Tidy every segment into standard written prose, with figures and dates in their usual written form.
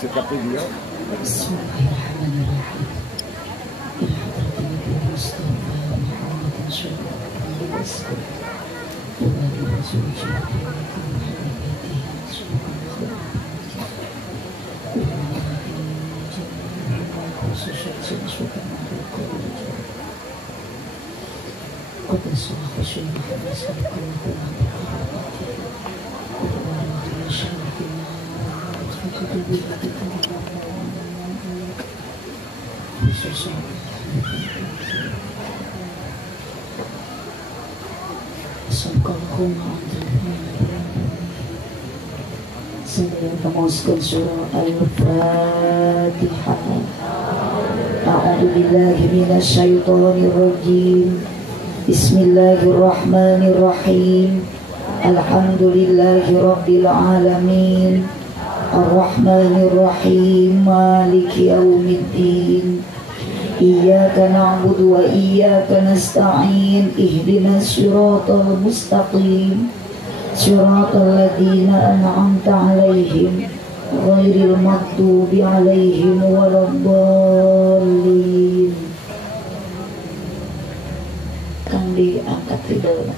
Sikap video. Sambil memuaskan surah Al-Fatihah. A'udzubillahi minasyaitonirrajim. Bismillahirrahmanirrahim. Alhamdulillahi rabbil alamin. Ar-Rahmanirrahim. Maliki yaumiddin. Iyyaka na'budu wa iyyaka nasta'in. Ihdinas siratal mustaqim. Siratal ladzina an'amta 'alaihim ghairil maghdubi 'alaihim waladdallin. Kang diangkat ridho.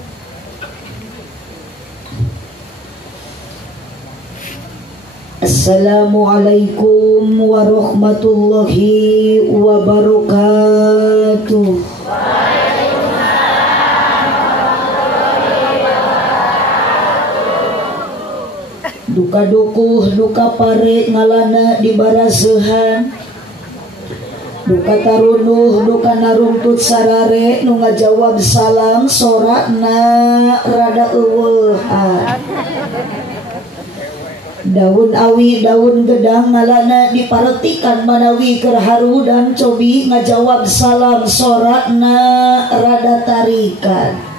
Assalamualaikum warahmatullahi wabarakatuh. Duka dukuh, duka pare ngalana di barasehan. Duka tarunuh, duka narungtut sarare nu ngajawab salam sorakna rada eueuhan. Daun awi, daun gedang ngalana diparetikan manawi keur haru dan cobi ngajawab salam sorakna rada tarikan.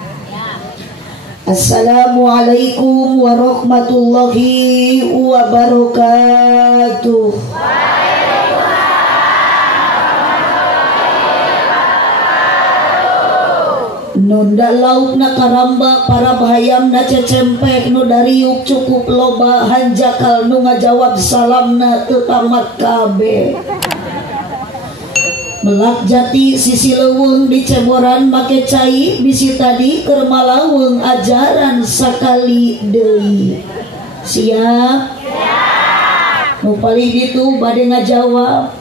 Assalamualaikum warahmatullahi wabarakatuh. Nunda lauk na karamba para bahayam na cecempek nu dariuk cukup loba hanjakal nu ngajawab salam na tetamat kabe. Melak jati sisi leweng di ceboran make cai bisi tadi keur malaweng ajaran sakali deui. Siap? Nu palih ditu bade ngajawab.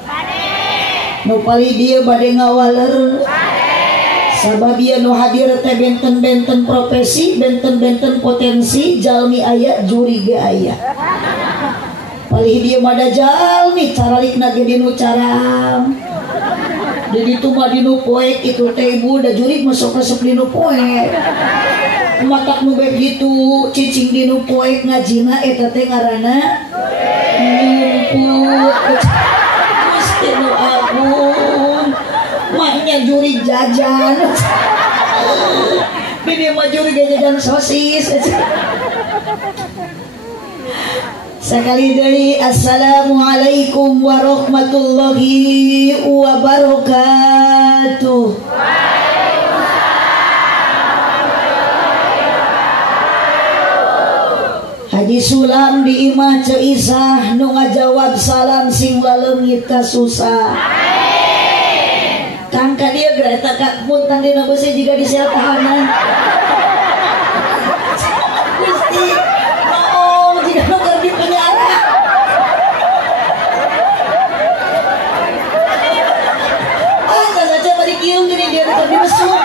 Nu palih dieu bade ngawaler. Sabab ieu nu hadir teh benten-benten profesi, benten-benten potensi, jalmi aya, juri ge aya. Palih dieu mada jalmi caralikna ge dinu caram. Jadi itu mah dinu poek itu teh ibu da jurig masuk resep dinu poek. Matak nu begitu cicing dinu poek ngajina eta teh ngaranna nyumput. Gusti nu agung. Maknya jurig jajan. Bini mah jurig jajan sosis. Sekali deui assalamualaikum warahmatullahi wabarakatuh. Haji Sulam di imah Ceisah nu ngajawab salam sing laleungit ka susah. Kang ka dieu geura eta ka punten dina beusi jiga disel tahanan. Gusti, maong jiga nu keur di penjara. Ah, saja bari kieu gini dia keur dibesuk.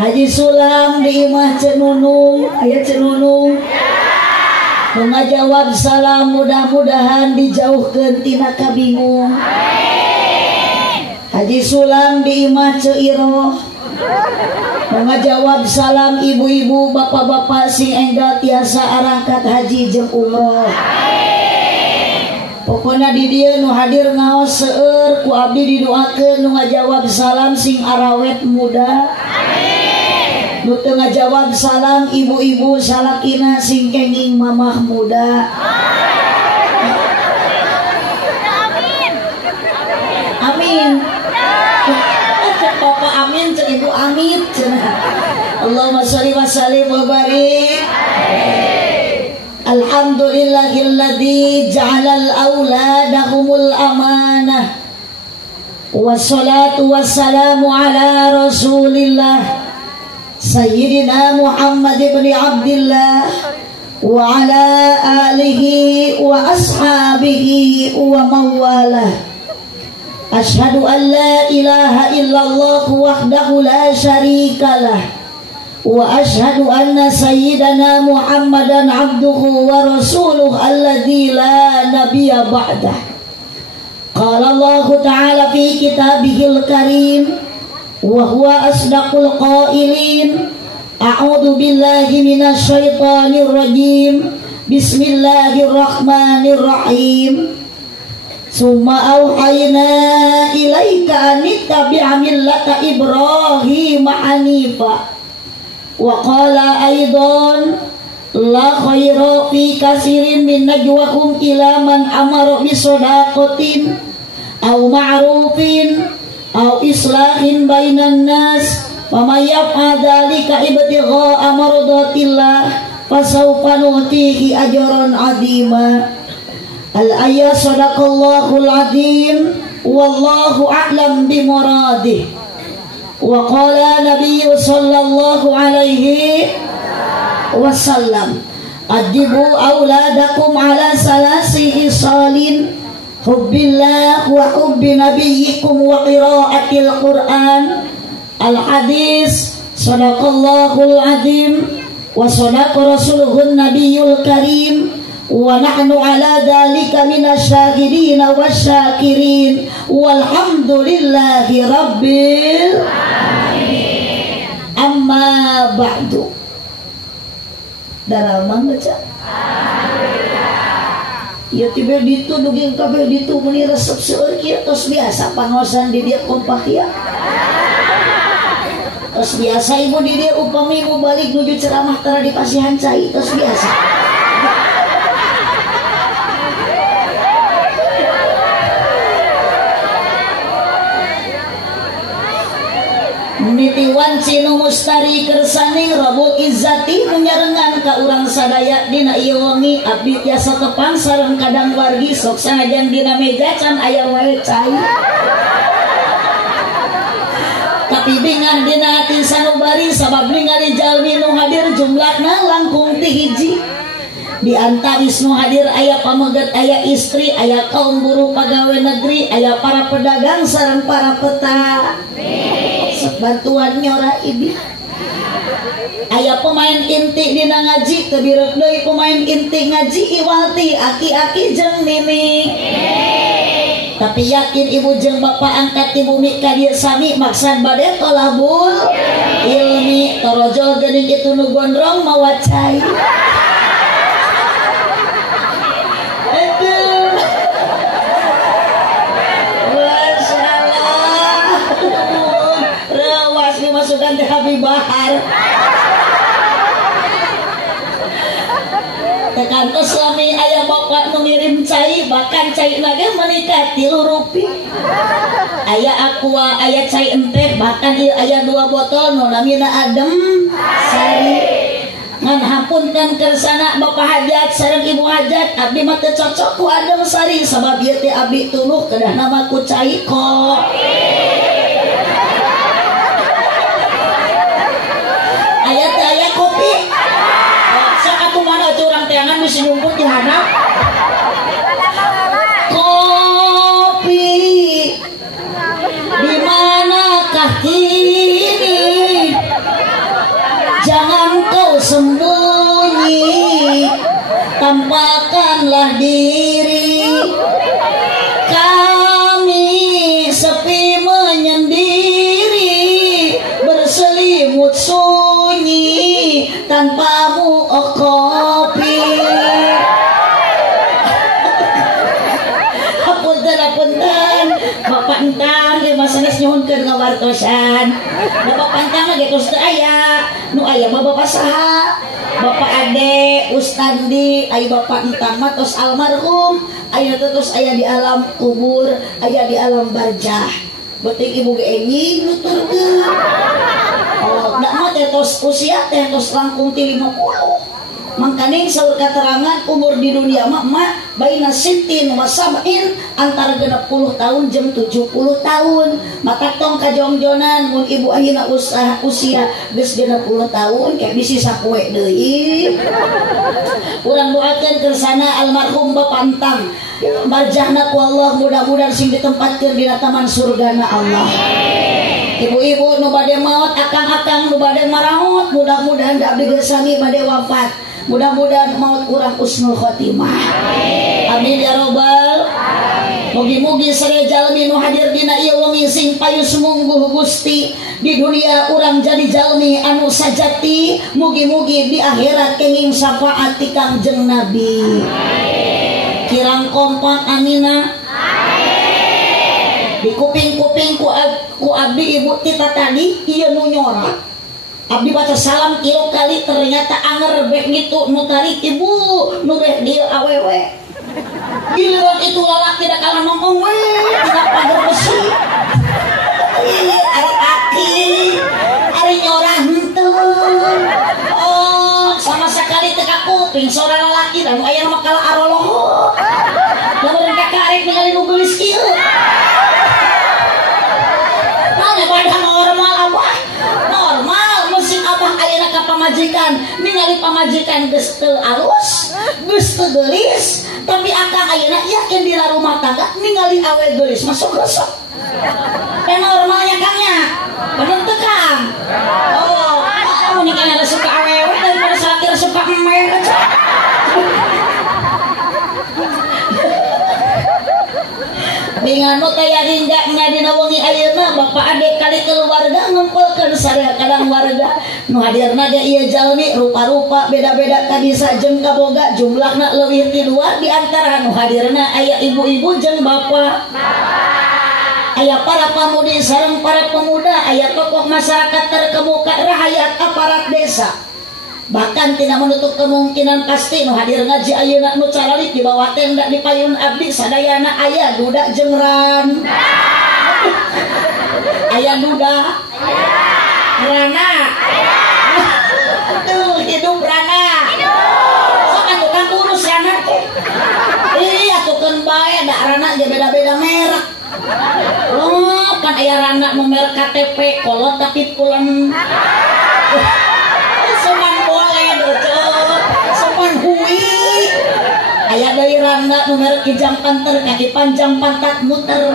Haji Sulam di imah Cenunung, aya Cenunung. Ngajawab salam mudah-mudahan dijauhkeun tina kabingung. Haji Sulam di imah Ceiroh. Ngajawab salam ibu-ibu bapak-bapak sing enggal tiasa arangkat haji jeung umroh. Pokona di dieu nu hadir ngaos seueur ku abdi didoakeun nu ngajawab salam sing arawet muda. Nu teu ngajawab salam ibu-ibu salakina sing kenging mamah muda. Amin. Cek bapak amin, cek ibu amit. Allahumma sholli wa sallim wa barik. Alhamdulillahilladzi ja'alal auladahumul amanah. Wassalatu wassalamu ala Rasulillah Sayyidina Muhammad ibn Abdillah wa ala alihi wa ashabihi wa mawalah. Ashhadu an la ilaha illallah wahdahu la syarikalah wa ashhadu anna sayyidana Muhammadan abduhu wa rasuluh alladzi la nabiyya ba'dah. Qala Allah ta'ala fi kitabihil karim wa huwa asdaqul qailin. A'udzu billahi minasy syaithanir rajim. Bismillahirrahmanirrahim. Summa auhayna ilaika an ittabi' millata Ibrahim hanifa. Wa qala aidan la khaira fi katsirin min najwahum ila man amara bi shadaqatin aw ma'rufin aw islahin bainan nas. Faman yaf'al dzalika ibtigha'a mardatillah fasawfa nu'tihi ajran 'azima. Al-ayat sadaqallahul 'azim wallahu a'lam bi muradih. Wa qala nabiyyu sallallahu alaihi wasallam adibu auladakum ala salasi hisalin hubbillah wa hubbi nabiyyikum wa qiraatil Qur'an. Al-hadis sadaqallahul azim wa sadaqa rasuluhun nabiyyul karim wa nahnu ala dhalika minasyahidin wasyakirin walhamdulillahi rabbil alamin. Amma ba'du. Daral mah baca. Ya tiba ditu duging kabeh ditu meni resep seueur kieu tos biasa pangosan di dieu kompak ya. Tos biasa ibu di dieu upami ibu balik nuju ceramah tara di Pasihan Cai tos biasa. Nitiwan cinu mustari kersani Rabbul Izzati menyarengan ka urang sadaya dina ieu wengi abdi tiasa tepang sareng kadang wargi sok sanajan dina meja can aya wae cai. Tapi bingan dina hati sanubari sabab ningali jalmi nu hadir jumlahna langkung ti hiji. Di antaris nu hadir aya pamegat, aya istri, aya kaum buruh pagawe negeri, aya para pedagang sareng para petani. Bantuan nyora ibi. Aya pemain inti dina ngaji kedirek deui pemain inti ngaji iwalti aki-aki jeung nini. Tapi yakin ibu jeung bapak angkat di bumi ka dieu sami maksad bade tolabul ilmi torojol geuning kitu nu gondrong mawa cai. Masukan teh Habibahar. Tekantos lami aya bapak nu ngirim cai bahkan cai lagi menikah 3 rupiah. Aya aqua, aya cai entek bahkan ieu aya 2 botol nu namina adem sari. Ngan hampunkan kersana bapak hajat sareng ibu hajat abdi mah teu cocok ku adem sari sabab ieu teh abdi tuluh kedah nama ku cai kok. Aya kopi. Sok atuh mana curang teangan mesti nyumput di handap. Kopi di manakah kini? Jangan kau sembunyi, tampakkanlah diri. Kami sepi menyendiri, berselimut sunyi tanpamu oh kopi. Apunten bapak entang di masanes nyuhunkeun ngawartosan. Bapak pantang lagi terus teu aya. Nu aya mah bapak saha? Bapak Ade, Ustandi, aya bapak entang mah tos almarhum. Aya terus aya di alam kubur, aya di alam barzah. beuting ibu ge enjing nuturkeun. Oh, da mah teh tos usia teh tos langkung ti 50. Mangkaning saur katerangan umur di dunia mah baina sintin wa sab'in antara 60 tahun jeung 70 tahun. Mata tong kajongjonan mun ibu ayeuna usia geus 60 tahun kayak bisi sapoe deui. Urang doakeun kersana almarhum Bapantang. Barjahna ku Allah mudah-mudahan sing ditempatkeun dina taman surgana Allah. Ibu-ibu nu bade maot, akang-akang nu bade maraot, mudah-mudahan da abdi gersami bade wafat. Mudah-mudahan maut kurang usnul khotimah. Amin ya robbal. Mugi-mugi sadaya jalmi nu hadir dina ieu wengi sing payus mungguh Gusti di dunia urang jadi jalmi anu sajati, mugi-mugi di akhirat kenging syafaat ti Kangjeng Nabi. Kirang kompak amina. Di kuping-kuping ku abdi ibu kita tadi ieu nu nyorak. Abdi baca salam kilo kali ternyata anger bek gitu nu tarik ibu nu bek dia awewe. Giliran itu lalaki dah kalah ngomong we tidak pagar besi. Ari aki, ari nyorah henteu. Oh, sama sekali teu kapuping sora lalaki dan aya mah kalah aroloh. Lamun kakarek ningali nu geulis kieu. Mana pada normal apa? Normal. Abah ayeuna ka pamajikan ningali pamajikan geus teu alus geus teu geulis tapi akang ayeuna yakin dina rumah tangga ningali awe geulis masuk resep teh normalnya kangnya bener teu Kang? Oh mun nikahna resep ka awewe daripada salaki resep ka emeh aja. Binganu taya hingga ngadina wengi ayeuna bapak ade kali keluarga ngumpulkeun sadaya kadang warga nu hadirna ge ieu jalmi rupa-rupa beda-beda kadisa jeung kaboga jumlahna leuwih ti 2 di antara nu hadirna aya ibu-ibu jeung bapak. Aya para pamudi sareng para pemuda, aya tokoh masyarakat terkemuka rakyat aparat desa. Bahkan tidak menutup kemungkinan pasti nu hadir ngaji ayeuna nu caralik di bawah tenda di payun abdi sadayana aya duda jeung ran. Aya duda. Rana. Tuh hidup rana. Sok atuh kan urus rana teh. Ih atukeun bae da rana ge beda-beda merek. Oh, kan aya rana nu merek KTP kolot tapi pulen. Soman boleh dojot, soman hui. Aya deui randa nu merek kijang panter kaki panjang pantat muter.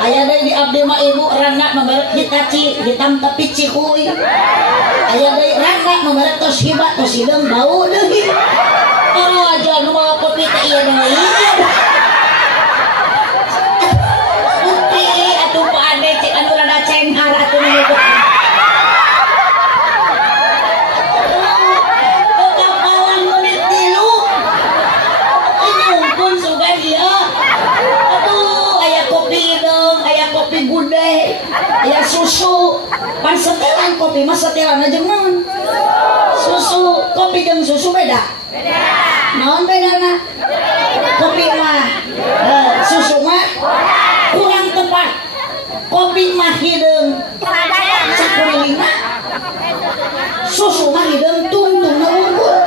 Aya deui di abdi mah ibu randa nu merek Hitachi hitam tapi cihuy. Aya deui randa nu merek Toshiba tos hideung bau deui. Aro aja nu bawa kopi teh ieu deui. Uti atuh Pak Ade cek anu rada cenghar atuh nu gudeg, aya susu, pan setelan kopi mah setelan aja naon? Susu, kopi jeung susu beda. Beda. Naon bedana? Kopi mah, susu mah kurang tepat. Kopi mah hideung sakurilina, susu mah hideung tungtungna unggul.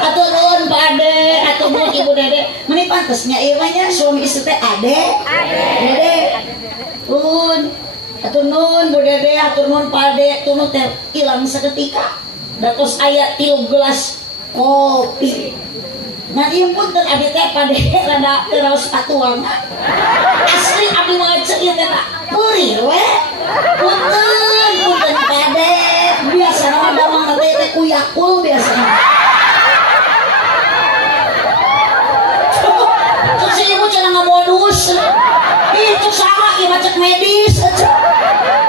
Atuh nuhun Pak Ade, atuh nuhun Ibu Dede. Meni pantesnya ieu mah nya suami istri teh Ade. Dede. Nuhun. Atuh nuhun Bu Dede, atuh nuhun Pak Ade, tunu teh ilang saketika. Datos aya 3 gelas kopi. Nah ieu punten abdi teh Pak Ade rada teu raos atuang. Asli abdi mah ceuk ieu teh Puri we. Punten Pak Ade. Biasana mah damang teh kuyakul biasana. Si ibu cenah ngamodus. Itu saha ieu macet medis.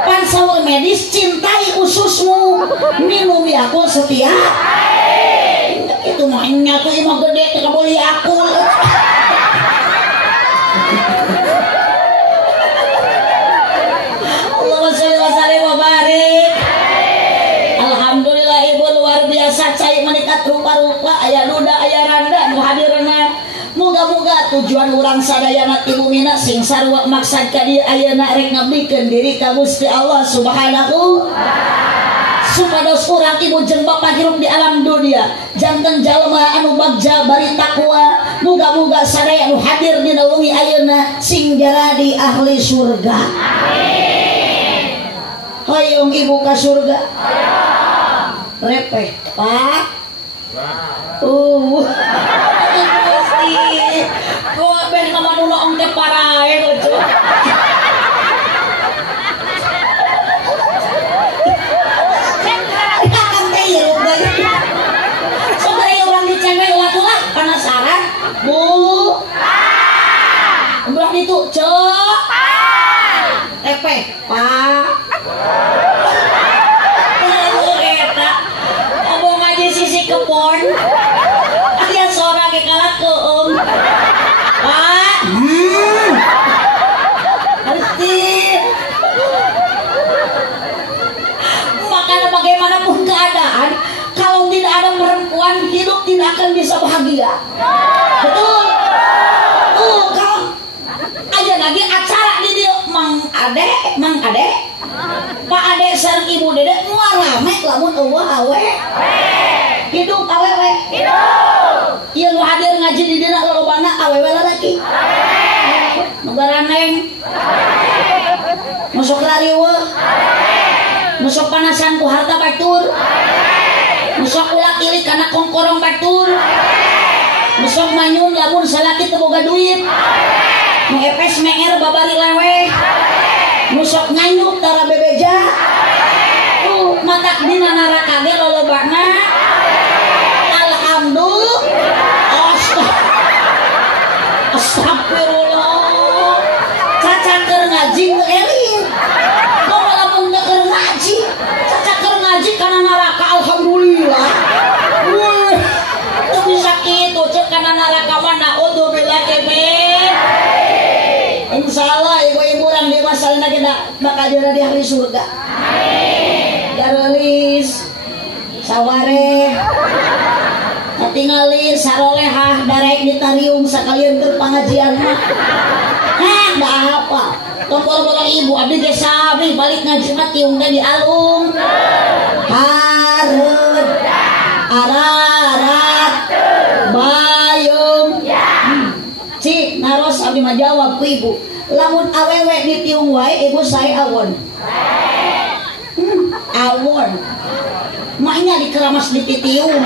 Pan saur medis cintai ususmu. Minum Yakult setia. Itu mah nya tuh imah gede teh kabeli Yakult. Allahumma sholli wa sallim wa barik. Alhamdulillah ibu luar biasa cai menikat rupa-rupa aya duda aya randa nu hadirna. Muga-muga tujuan urang sadayana ti bumina sing sarua maksad ka dieu ayeuna rek ngabdikeun diri ka Gusti Allah Subhanahu supados urang ibu jeung bapa hirup di alam dunia janten jalma anu bagja bari takwa muga-muga sadaya anu hadir dina wengi ayeuna sing jadi ahli surga amin hoyong ibu ka surga hoyong repeh pak kok beh nama nu noong teh parae lucu penasaran bu udah itu cok tepe pak eta ngomong aja sisi kebon dia suara ke kalah keum pak ngerti makanya bagaimanapun keadaan kalau tidak ada perempuan hidup tidak akan bisa bahagia betul kalau aja lagi acara di dia mang ade pak ade sareng ibu dede mual rame lamun eueuh awe hidup awewe hidup ieu nu hadir ngaji di dina lolobana awewe lalaki negara neng masuk rariweuh masuk panasan ku harta batur musok ulah pilih karena kongkorong batur musok manyun lamun salaki teu boga duit mengepes menger babari lewe musok nganyuk tara bebeja matak dina neraka ge lolobana alhamdulillah astagfirullah caca keur ngaji eling kok lamun teu keur ngaji caca keur ngaji kana neraka alhamdulillah itu bisa gitu cek karena neraka mana udah bila kebe insyaallah ibu-ibu orang di masalahnya kita bakal jadi di hari surga garulis saware katingali sarolehah darek ditarium sakalian terpangajian mah dah apa tongkol-tongkol ibu abdi ge sabi balik ngaji mah tiung teh di alung hareup ararat bayung cik naros abdi mah jawab ku ibu lamun awewe ditiung wae ibu saya awon awon maknya dikeramas dititiung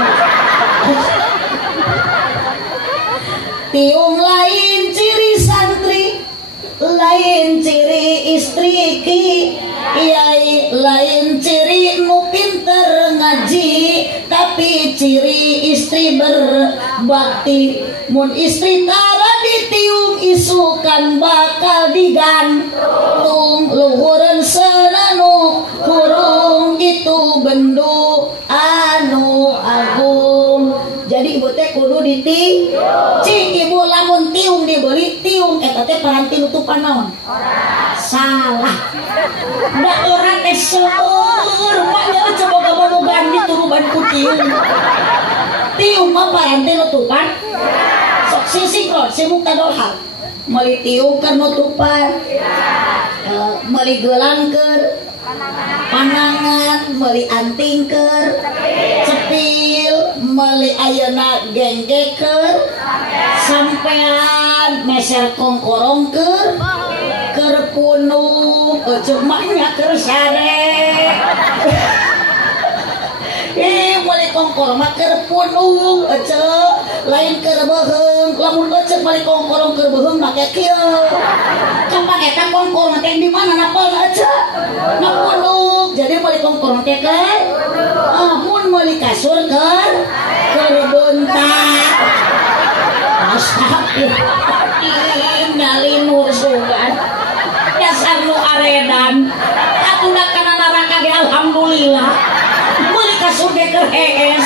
tiung lain ciri santri lain ciri istri ki Iyai lain ciri nu pinter ngaji tapi ciri istri berbakti mun istri tara ditiung isukan bakal digantung luhureun senanu hurung itu bendu anu agung jadi ibu teh kudu ditiung cing ibu lamun tiung dibeli tiung eta teh paranti nutupan naon salah da orang teh seueur maknya coba gabogan dituruban ku tiung mah paranti nutupan sok sisik lo si muktadol hal meuli tiung keur nutupan meuli gelang keur panangan meuli anting keur cepil meuli ayeuna gengge keur sampean meser kongkorong keur punung cumanya keur sare meuli kongkorong mah keur punung lain keur beheung lamun cek meuli kongkorong keur beheung make kieu kapan eta kongkorong teh di mana napalna na punung jadi meuli kongkorong teh keur mun meuli kasur keur bentak astagfirullahaladzim nalinur sugan dasar nu aredan atuna kana neraka ge alhamdulillah meuli kasur ge keur hees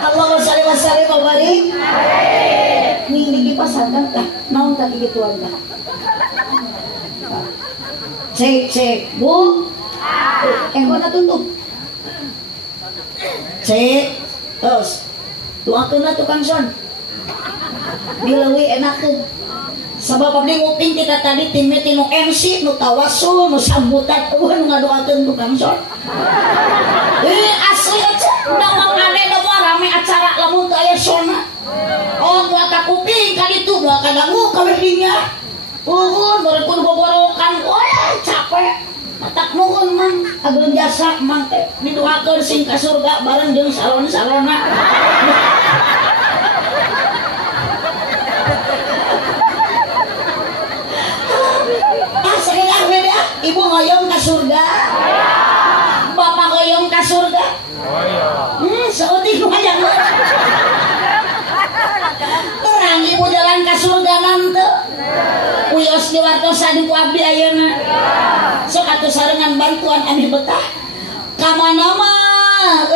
Allahumma shalli wa sallim wa barik ning dipasangkan tah naon tadi gituan tah cek bu engkona tutup cek terus tuakeun lah tukang son dileuwih enakeun sabab abdi nguping kita tadi timnya nu MC nu tawasul nu sambutan nu ngadoakeun tukang son asli aja udah ngade da rame acara lamun teu aya sonna oh moal ka kuping ka ditu moal ka dangu ka weddingnya baru kudu gogorokan capek matak nuhun mang ageun jasa mang teh didoakeun sing ka surga bareng jeung salon-salonna sekedar beda ibu hoyong ka surga bapak hoyong ka surga seutik nu hayang terang ibu jalan ka surga nanti uyos diwartosan ku abdi ayeuna sok atuh sarengan bantuan ami betah ka mana mah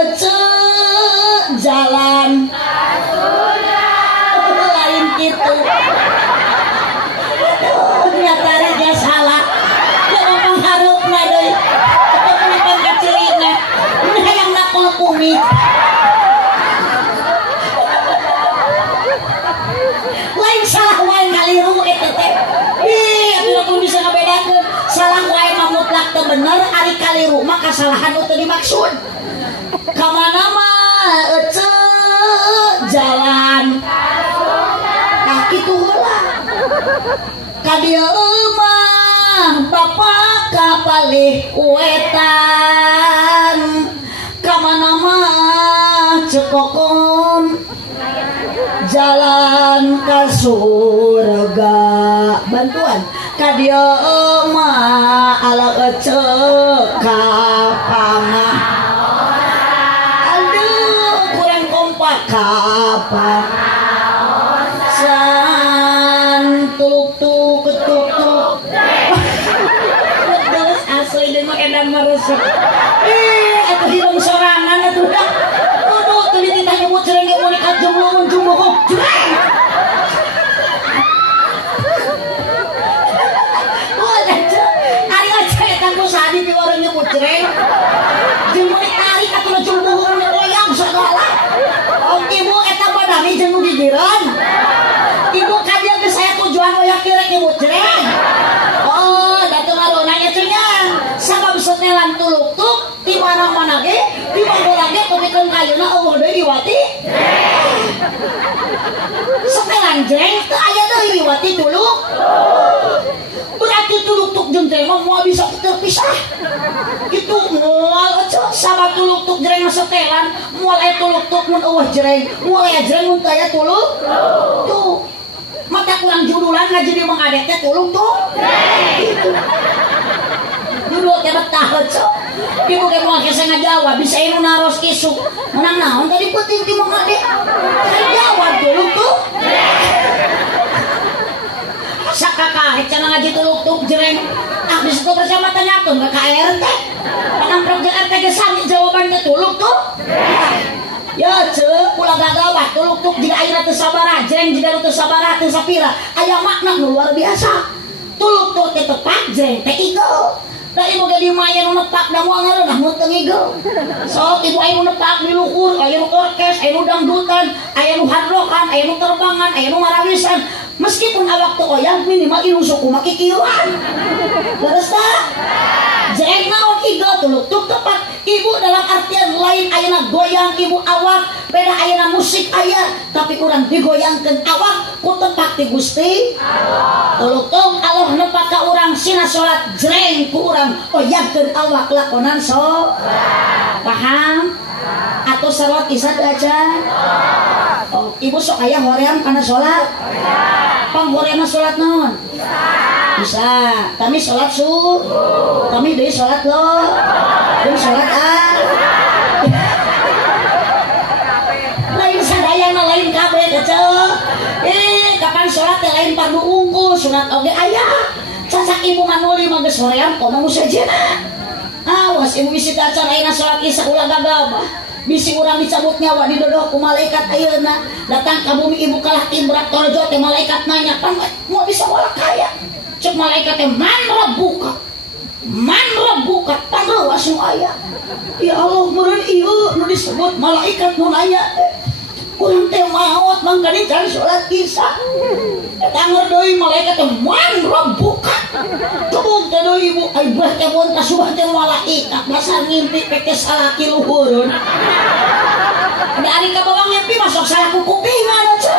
jalan ka surga lain kitu ternyata rega salah jangan pengharupna deui pengharupna kecilina hayang nakol kumit lain salah wae ngaliru eta teh atuh bisa ngabedakeun salah wae mah mutlak teu bener ari kaliru mah kasalahan teu dimaksud ka mana mah jalan ka kitu heula ka dieu mah bapak kapalih wetan ka mana mah cekokom jalan ka surga bantuan ka dieu mah ala ka pangah aduh kurang kompak ka tuluk-tuluk ketuk-tuk terus asli dengan edang meresep itu hilang sorangan itu dah tuh dititah nyebut cereng yang mau nikat jumlungun jumlungun jureng hari aja etan ku sadi piwarang nyebut cereng jumlung ditarik atau jumlungun ngoyang segala ibu etan badami jenguk gigiran ibu kajian ke saya tujuan oyak kirek ibu cereng oh datu marunanya cenah sabab setelan tuluk-tuk di mana-mana ge di mana ge pemikeun kayuna eueuh deui iwati setelan jeng teu aya deui iwati tuluk berarti tuluk-tuk jeung teh mah moal bisa terpisah kitu moal sabab tuluk-tuk jreng setelan moal aya tuluk-tuk mun eueuh jreng moal aya jreng mun teu aya tuluk tuh mata kurang judulan ngaji di mengadet teh tulung tuh gitu judul teh betah cok ibu ge moal kese ngajawab bisa inu naros kisuk menang naon tadi penting di mengadet saya jawab tulung tuh sakaka cenah ngaji tulung tuh jreng di situ bersama tanyakeun ka RT panamprok jeung RT ge sami jawaban teh tulung tuh ya cek ulah gagawah tuluk-tuk jika ayeuna teu sabaraha jreng jika teu sabaraha teu sapira aya makna nu luar biasa tuluk-tuk teh tepat jreng teh igel da ibu ge di maya nu nepak da moal ngareunah mun teu ngigel sok ibu aya nu nepak di luhur aya nu orkes aya nu dangdutan aya nu hadrokan aya nu terbangan aya nu marawisan meskipun awak teu oyang minimal ieu suku mah kikieuan leres tah jreng naon igel tuluk-tuk tepat ibu dalam artian lain ayeuna goyang ibu awak beda ayeuna musik aya tapi urang digoyangkeun awak ku tepak ti Gusti Allah tuluk-tuk Allah nepak ka urang sina salat jreng ku urang oyangkeun awak lakonan salat paham atau salat isya aja oh ibu sok aya hoream kana salat panghoream salat naon bisa kami sholat kami deui sholat lo jeung sholat lain sadayana lain kabeh kecil kapan sholat teh lain fardu unggul sunat oge aya cacak ibu nganuli mah geus hoream komo musajena awas ibu bisi acara ayeuna sholat isya ulah gagabah bisi urang dicabut nyawa didodoh ku malaikat ayeuna datang ka bumi ibu kalah timbrak torjo teh malaikat nanya pan mau bisa walak kaya cek malaikat teh man rabbuka pan rawas nu aya ya Allah meureun ieu nu disebut malaikat nu aya urang teh maot mangkali can salat isya tangor deui malaikat teh man rabbuka tubung teh deui ibu ai bah teh mun kasubah teh malaikat masa ngimpi peke salaki luhureun dari ka bawang ngimpi masuk salah kupingan aja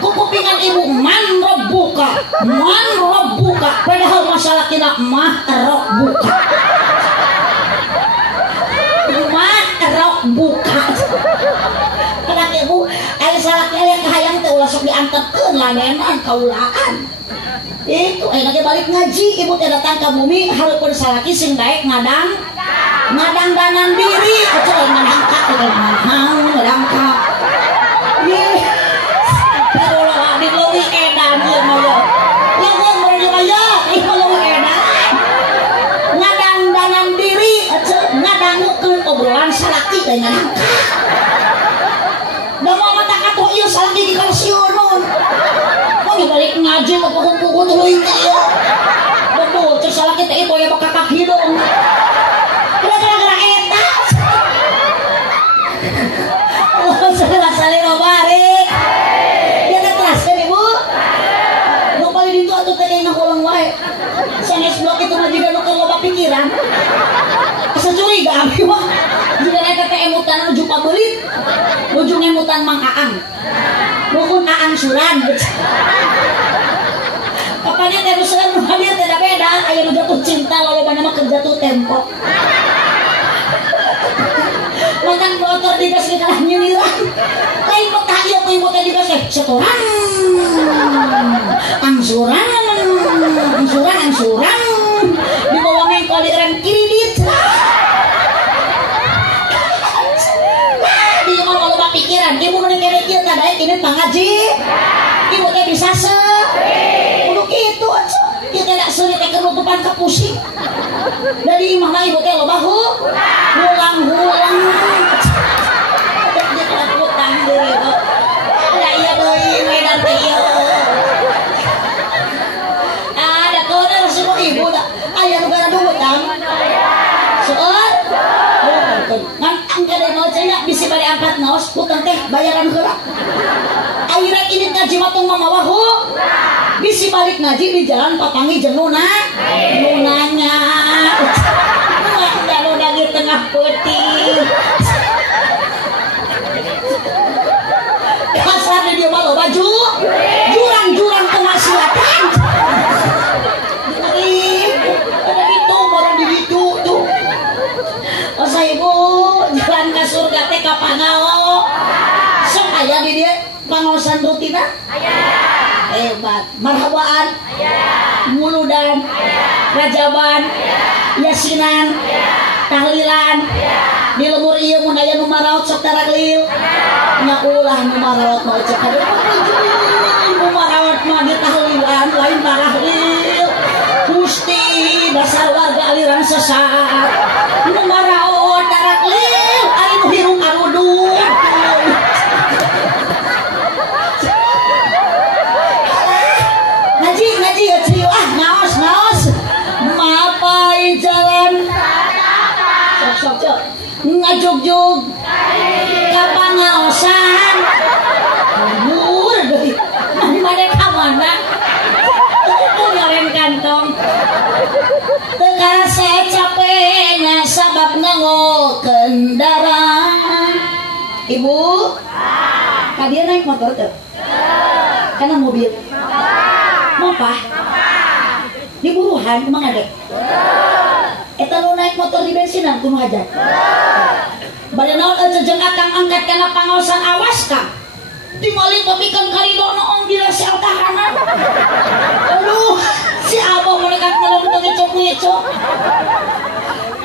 kupingan ibu man rabbuka padahal masalah kina mah rabbuka buka karena ibu ayo salah kalian kahayang teh ulah sok diangkatkeun lanenan kaulaan itu enaknya balik ngaji ibu teh datang ke bumi hareupeun salaki sing daek ngadang danan diri atuh ngadang ka ngadang ka ih tarulah di leuwih edan ieu mah ya lamun meuli aya ih leuwih edan ngadang danan diri atuh ngadangukeun obrolan salaki teh ngadang ka da mau mata katuh ieu salaki di kalsiunun mau balik ngaji mah pukul-pukul tuluy ieu betul cek salaki teh ieu ya bakakak hidung gara-gara eta oh saleh barik dia teh teraskeun ibu nu paling ditu atuh teh kayakna ulang wae sanes blok itu mah juga nu loba pikiran asa curiga abi mah juga eta teh emutan nuju pabelit nuju ngemutan Mang Aang rukun Aang Suran papanya teh suran nu hadir teh beda aya nu jatuh cinta lolobana mah keur jatuh tempo makan motor digas di kalah nyiliran lain betah ieu ku ibu teh digas teh setoran angsuran di bawah mengkol di rem kredit di mah loba pikiran ibu nu kene kieu teh daek ini pangaji ibu teh bisa kudu kitu atuh ieu teh da seuri teh kenutupan ka pusing dari imah mah ibu teh loba hulang utang deui da ieu deui medan teh ieu ada koner sih ibu da aya nu gara utang soal ngan angkade naos nya bisi bari angkat naos utang teh bayaran heula ayeuna ini ngaji mah tong mamawahu bisi balik ngaji di jalan papangi jeung nunanya udah di tengah putih kasar dia malu baju jurang tengah selatan ada itu baru di itu tuh masa ibu jalan ke surga teh ka pangao sok aya di dia pangaosan rutina hebat marhabaan muludan rajaban yasinan tahlilan di lemur ieu mun aya nu maraot sok taraglil nya ulah nu maraot mah cek ade nu maraot mah di tahlilan lain taraglil Gusti dasar warga aliran sesat nu maraot taraglil ari nu hirung arudung ngaji atuh naos mapai jalan sok ngajugjug ka pangaosan mur deui mane ka mana teu nyaren kantong teu karasa capeknya sabab nganggokeun darah ibu kadia naik motor teu kana mobil mopah di buruhan emang ada eta nu naik motor di bensinan kumaha hajat bade naon jeung akang angkat kana pangaosan awas kang dimali topikeun karidono ong dina si altahana aduh si abah molekat ngelong teu ngecok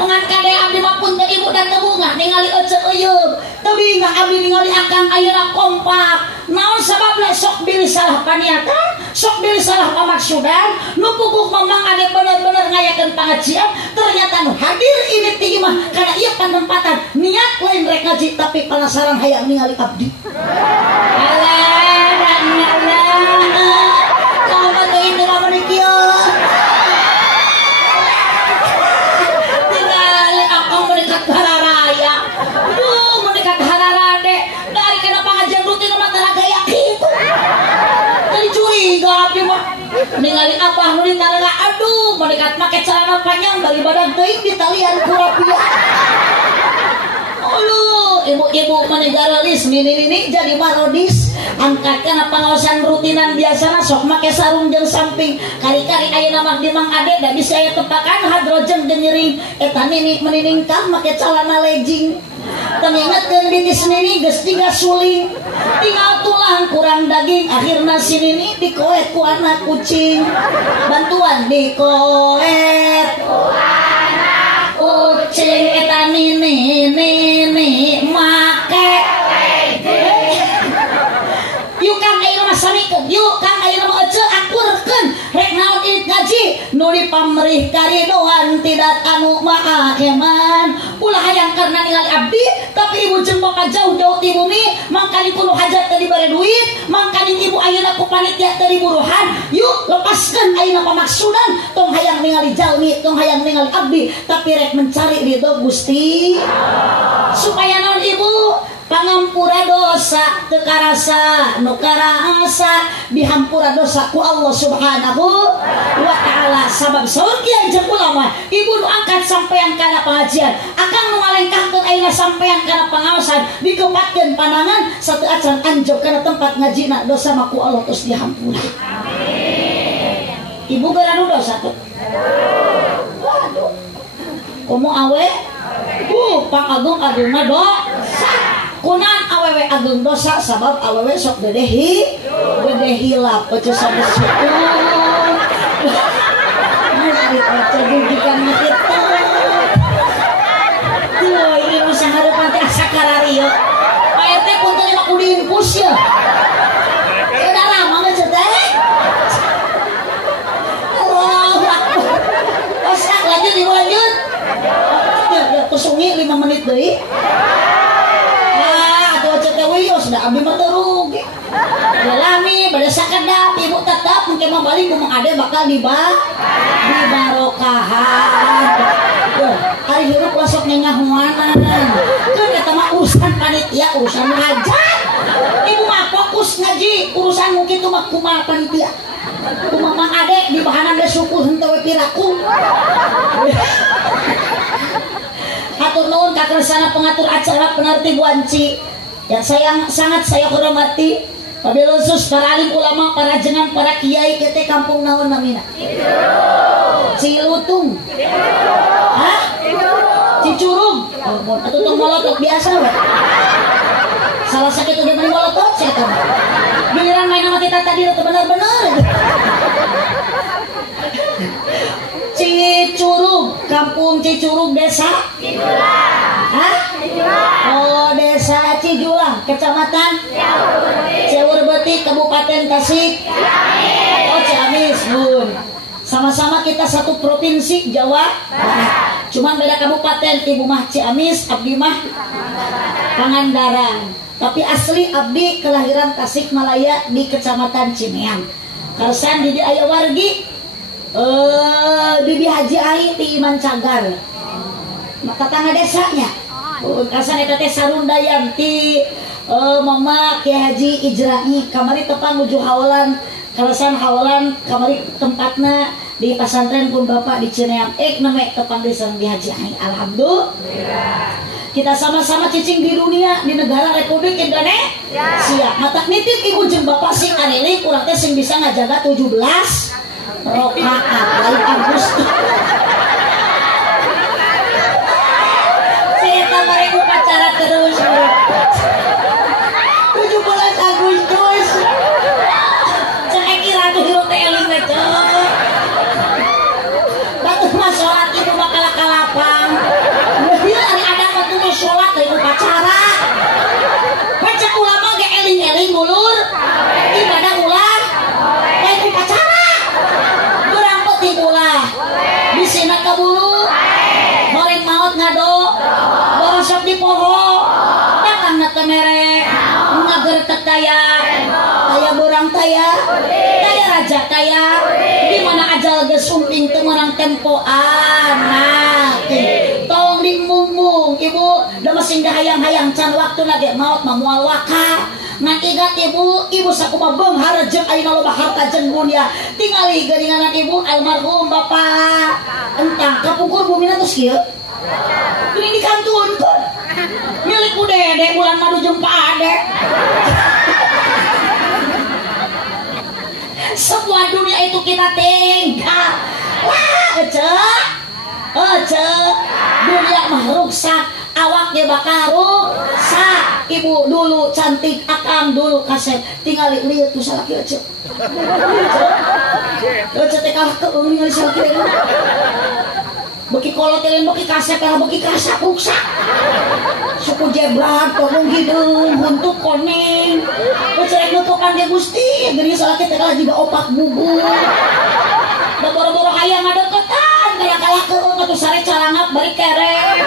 ngan kade abdi mah punten ibu dan tebunga ningali eceuk euyeum teu bingung abdi ningali akang ayeuna kompak naon sababna sok bilih salah paniatan sok bilih salah pamaksudan nu pupuk memang ada bener-bener ngayakeun pangajian ternyata nu hadir ini ti imah karena ieu panempatan niat lain rek ngaji tapi penasaran hayang ningali abdi kamu tuh ini mah meuni kieu tingali akang meuni ka Bararaya ningali apa nu ditara aduh mendekat make celana panjang daripada teuing ditalian ku rapiah. Aduh, ibu-ibu menegara lis ini jadi marodis angkatkan pengawasan rutinan biasana sok make sarung jeung samping kari-kari ayeuna mah di Mang Ade da bisa aya tepakan hadrojeng jeung nyering eta nini meniningkan make celana legging. Tengingatkeun bitis nini geus 3 suling tinggal tulang kurang daging akhirna si nini dikoet ku anak kucing bantuan dikoet ku anak kucing eta nini make yuk kang ayeuna mah samikeun yuk kang ayeuna mah ece akurkeun rek naon ieu ngaji nu dipamrih karidoan tidak anu maakeman ulah hayang karena ningali abdi tapi ibu jeung bapak jauh-jauh ti bumi mangkali kudu hajat teh dibere duit mangkali ibu ayeuna ku panitia teh diburuhan yuk lepaskeun ayeuna pamaksudan tong hayang ningali jalmi tong hayang ningali abdi tapi rek mencari ridho Gusti supaya naon ibu pangampura dosa teu karasa nu karasa dihampura dosa ku Allah Subhanahu wa taala sabab saur kieu jeung ulama ibu nu angkat sampean kana pengajian akang nu ngalengkahkeun ayeuna sampean kana pangaosan dikepatkeun panangan satu acan anjog kana tempat ngajina dosa mah ku Allah tos dihampura amin ibu geurang dosa teh waduh komo awe pangagung-agungna dosa kunan awewe agung dosa sabab awewe sok gede hilap pece sabda syukur mari pece dugikan kitu tuh ini masa hareupan teh sakarario Pak RT pun teh mah kudu infus ya udah lama geus teh Allahu Akbar osak lanjut ibu lanjut ya kusungi 5 menit deui sudah abdi mah rugi jalani pada sakedap ibu tetap mungkin mah balik ku Mang Ade bakal dibarokahan hari hirup lasok nyengahuanan kan eta mah urusan panitia urusan hajat ibu mah fokus ngaji urusan mungkin tuh mah kumaha panitia kumaha Mang Ade di bahanan ge suku henteu we piraku atur nuhun ka kersana pengatur acara penertib wanci yang sangat saya hormati wabil khusus para alim ulama, para jengan, para kiai kita kampung naon namina Cilutung hah? Cicurug atau tong molotot biasa we salah sakit udah main molotot siapa giliran main sama kita tadi itu benar-benar Cicurug kampung Cicurug desa hah? Oh desa Cijulang kecamatan Ceurbeuti Kabupaten Tasik oh Ciamis bun sama-sama kita satu provinsi Jawa Barat cuman beda kabupaten ibu mah Ciamis abdi mah Pangandaran tapi asli abdi kelahiran Tasikmalaya di kecamatan Cimeang karsan di aya wargi Bibi Haji Ai ti Iman Cagar tetangga desanya kasan eta teh sarundayan ti Mama Kiai Haji Ijrai kamari tepang nuju hawalan kalasan hawalan kamari tempatna di pasantren pun Bapak di Cineam neme tepang di sareng di Haji Ai alhamdulillah kita sama-sama cicing di dunia di negara Republik Indonesia mata nitip ibu jeung bapak sing arili kurang teh sing bisa ngajaga 17 rakaat lain Agustus mereka upacara terus 17 Agustus cek kira tuh hirup teh eling betul batu mah sholat itu bakal kalapang dia hari ada batu mah sholat dari upacara baca ulama ge eling-eling mulur ibadah ulah dari upacara kurang penting ulah di sini kabulu goreng maut ngado borosok di poho datang na temere ngagertek taya burang taya raja taya di mana ajal geus sumping teu meunang tempo anak tong dimumung ibu da masing dah hayang-hayang can waktu lagi maut mamual waka. Nah ingat ibu sakumaha beunghar jeung ayeuna loba harta jeung dunia. Tingali geuningan ibu almarhum bapak entah kapungkur bumina tos kieu. Ini dikantunkeun. Milik ku Dede bulan madu jeung Pak Ade. Semua dunia itu kita tinggal. Wah, dunia mah rusak, awaknya bakal rusak. Ibu dulu cantik, akang dulu kasep. Tinggal lihat tuh salaki aja. Aja teh kalah keung ningali salaki. Beki kolot yang beki kasep, kalah beki kasep rusak. Suku jebrat, tolong hidung, buntut koneng. Kecerek nutukan dia gusti, gini salaki teh kalah juga opak bubur. Boro-boro hayang ngadeketan, kalah keung atuh sare carangap bari kerek.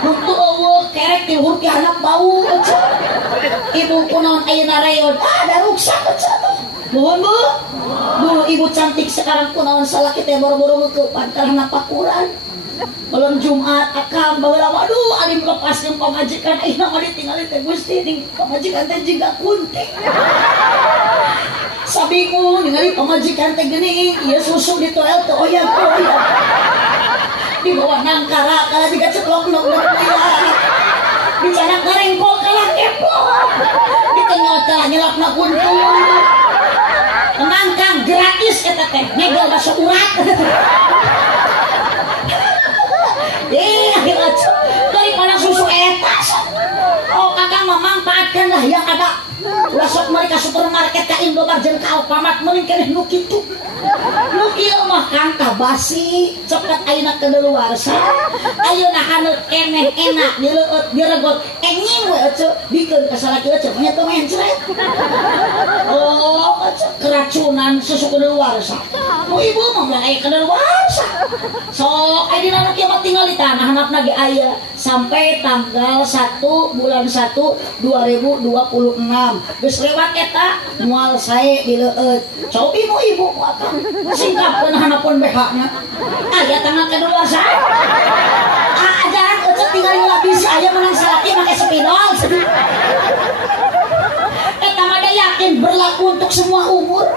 Nutu eueuh kerek tilhur ki anak bau. Ibu kunaon ayeuna reot, ada rusak cenah. Mohon Bu. Dulu ibu cantik sekarang kunaon salaki teh boro-boro ngeukepan karena pakuran. Malam Jumat akang baheula waduh alim lepas jeung pamajikan ayeuna mah ditinggali teh Gusti ning pamajikan teh jiga kunting. Sabingung ningali pamajikan teh geuning ieu susu di toel teh oyag-oyag. Di bawah nangkara kala jiga ceklok nu bicara ngarengkol kalah keplok. Di tengah kalah nyelapna kuntung. Tenang Kang gratis eta teh negel basa urat. Akhirnya daripada susu etas. Oh kakang memanfaatkan lah yang ada. Ulah sok mereka supermarket ka Indomaret jeung ka Alfamart meureun keneh nu kitu. Nu kieu mah Kang basi cepet ayeuna kadaluarsa. Ayeuna haneut keneh enak dileueut diregot enying we ece bikeun ka salaki ece nya teu mencret. Oh keracunan susu kadaluarsa. Nu ibu mah moal aya kadaluarsa. Sok aya dina nu kieu mah tinggal di tanah handapna ge aya sampai tanggal 1 bulan 1 2026. Geus lewat eta moal sae dileueut. Cobi mu ibu akang singkapkeun hanapun BH-nya. Aya tanggal kadaluarsa. Ajaran ece tinggal lapis aya menang salaki make spidol. Eta mah yakin berlaku untuk semua umur.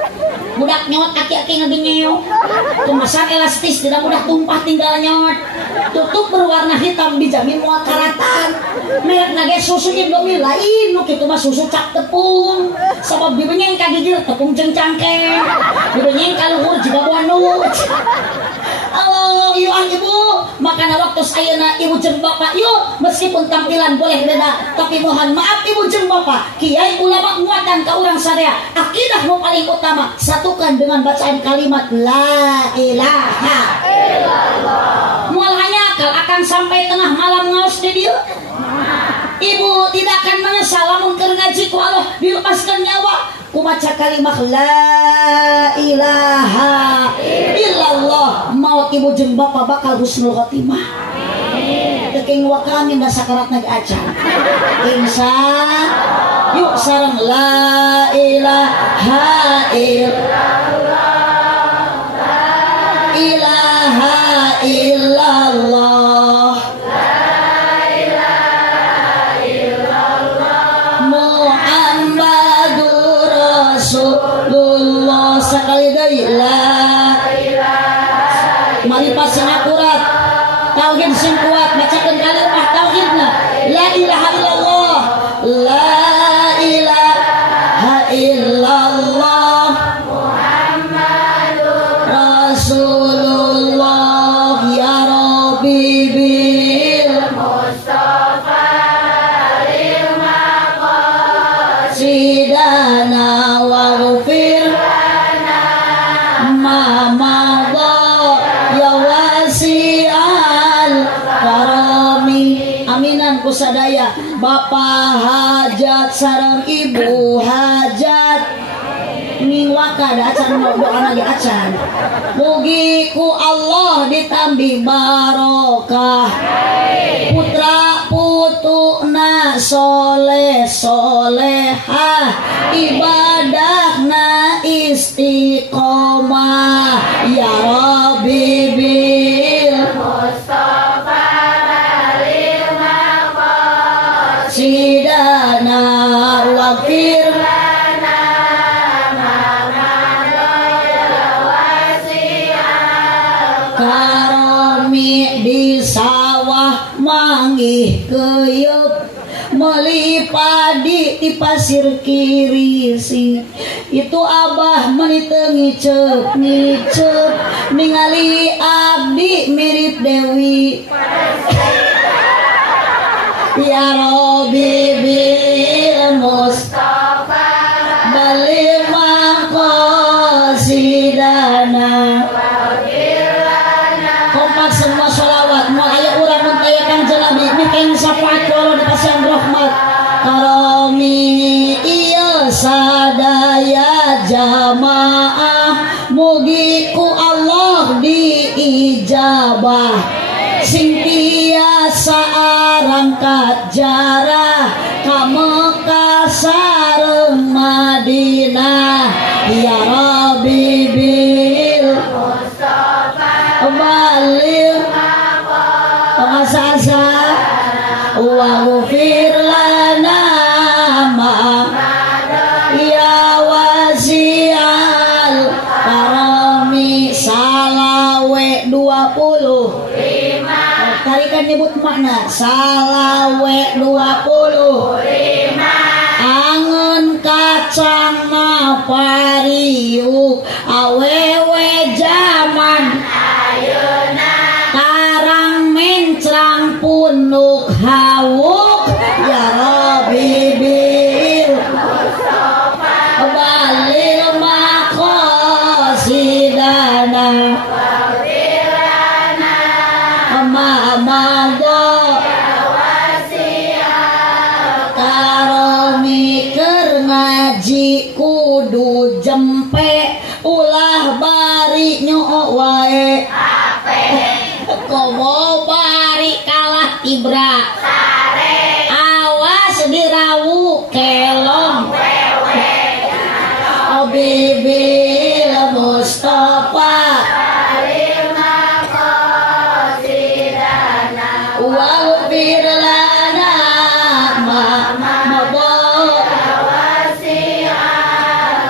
Budak nyot aki-aki ngagenyeo. Kemasan elastis tidak mudah tumpah tinggal nyot. Tutup berwarna hitam dijamin moal karatan. Merek nage susu Indomie lain nu kitu mah susu cak tepung. Sabab dibenyeng ka gigil tepung jeung cangkeng. Dibenyeng ka luhur jiga buanu. Halo, ieu ibu, makana waktu ayeuna ibu jeung bapak yuk meskipun tampilan boleh beda, tapi mohon maaf ibu jeung bapak, kiai ulama nguatan ka urang sadaya. Akidah nu paling utama satukan dengan bacaan kalimat la ilaha illallah. Moal hanyakal akan sampai tengah malam ngaos di dieu. Ibu tidak akan menyesal lamun keur ngaji ku Allah dilepaskan nyawa ku maca kalimat la ilaha illallah. Maut ibu jeung bapak bakal husnul khotimah. Teuking wakamin da sakaratna ge acan. Insan yuk sareng la ilaha illallah. La ilaha illallah. Rasulullah sekali deui la ilaha. Mari pasang akurat tauhid sing kuat bacakeun kalimat tauhidna la ilaha illallah. La ilaha illallah Muhammadur Rasulullah. Ya Rabbi bil Mustafa lil maqasidana waghfir lana ma madha ya wasi'al karami. Aminan kusadaya bapak hajat sareng ibu hajat ning wakada acan doa lagi acan mugi ku Allah ditambi barokah putra putuna soleh solehah ibadahna istiqomah ya Rabbi bil Mustafa lil maqasidana Kami di sawah manggih keyep meuli padi di pasir kirisi. Itu Abah meniteu ngicep ningali abdi mirip Dewi. Ya Rabbi bil Mustafa balik maqasidana. Kompak semua sholawat mau aya urang mun aya Kangjeng Nabi mikeng syafaat kula di pasien rahmat karomi ieu sadaya jamaah mugi ku Allah diijabah sing tiasa arangkat jarah ka Mekah sareng Madinah. Ya Rabbi bil Mustafa balil pengasasa wa ghfir lana ma ya wasi'al karami salawe 20. Tarikan nyebut makna salawe 20. Angen kacang na pariuk awewe zaman ayeuna tarang mencrang punuk hawuk. Ya Rabbi bil Mustafa balil maqasidana Mamago karomi keur ngaji kudu jempe ulah bari nyoo wae komo bari kalah tibra awas dirawu kelong Bibil Mustafa waghfir lana ma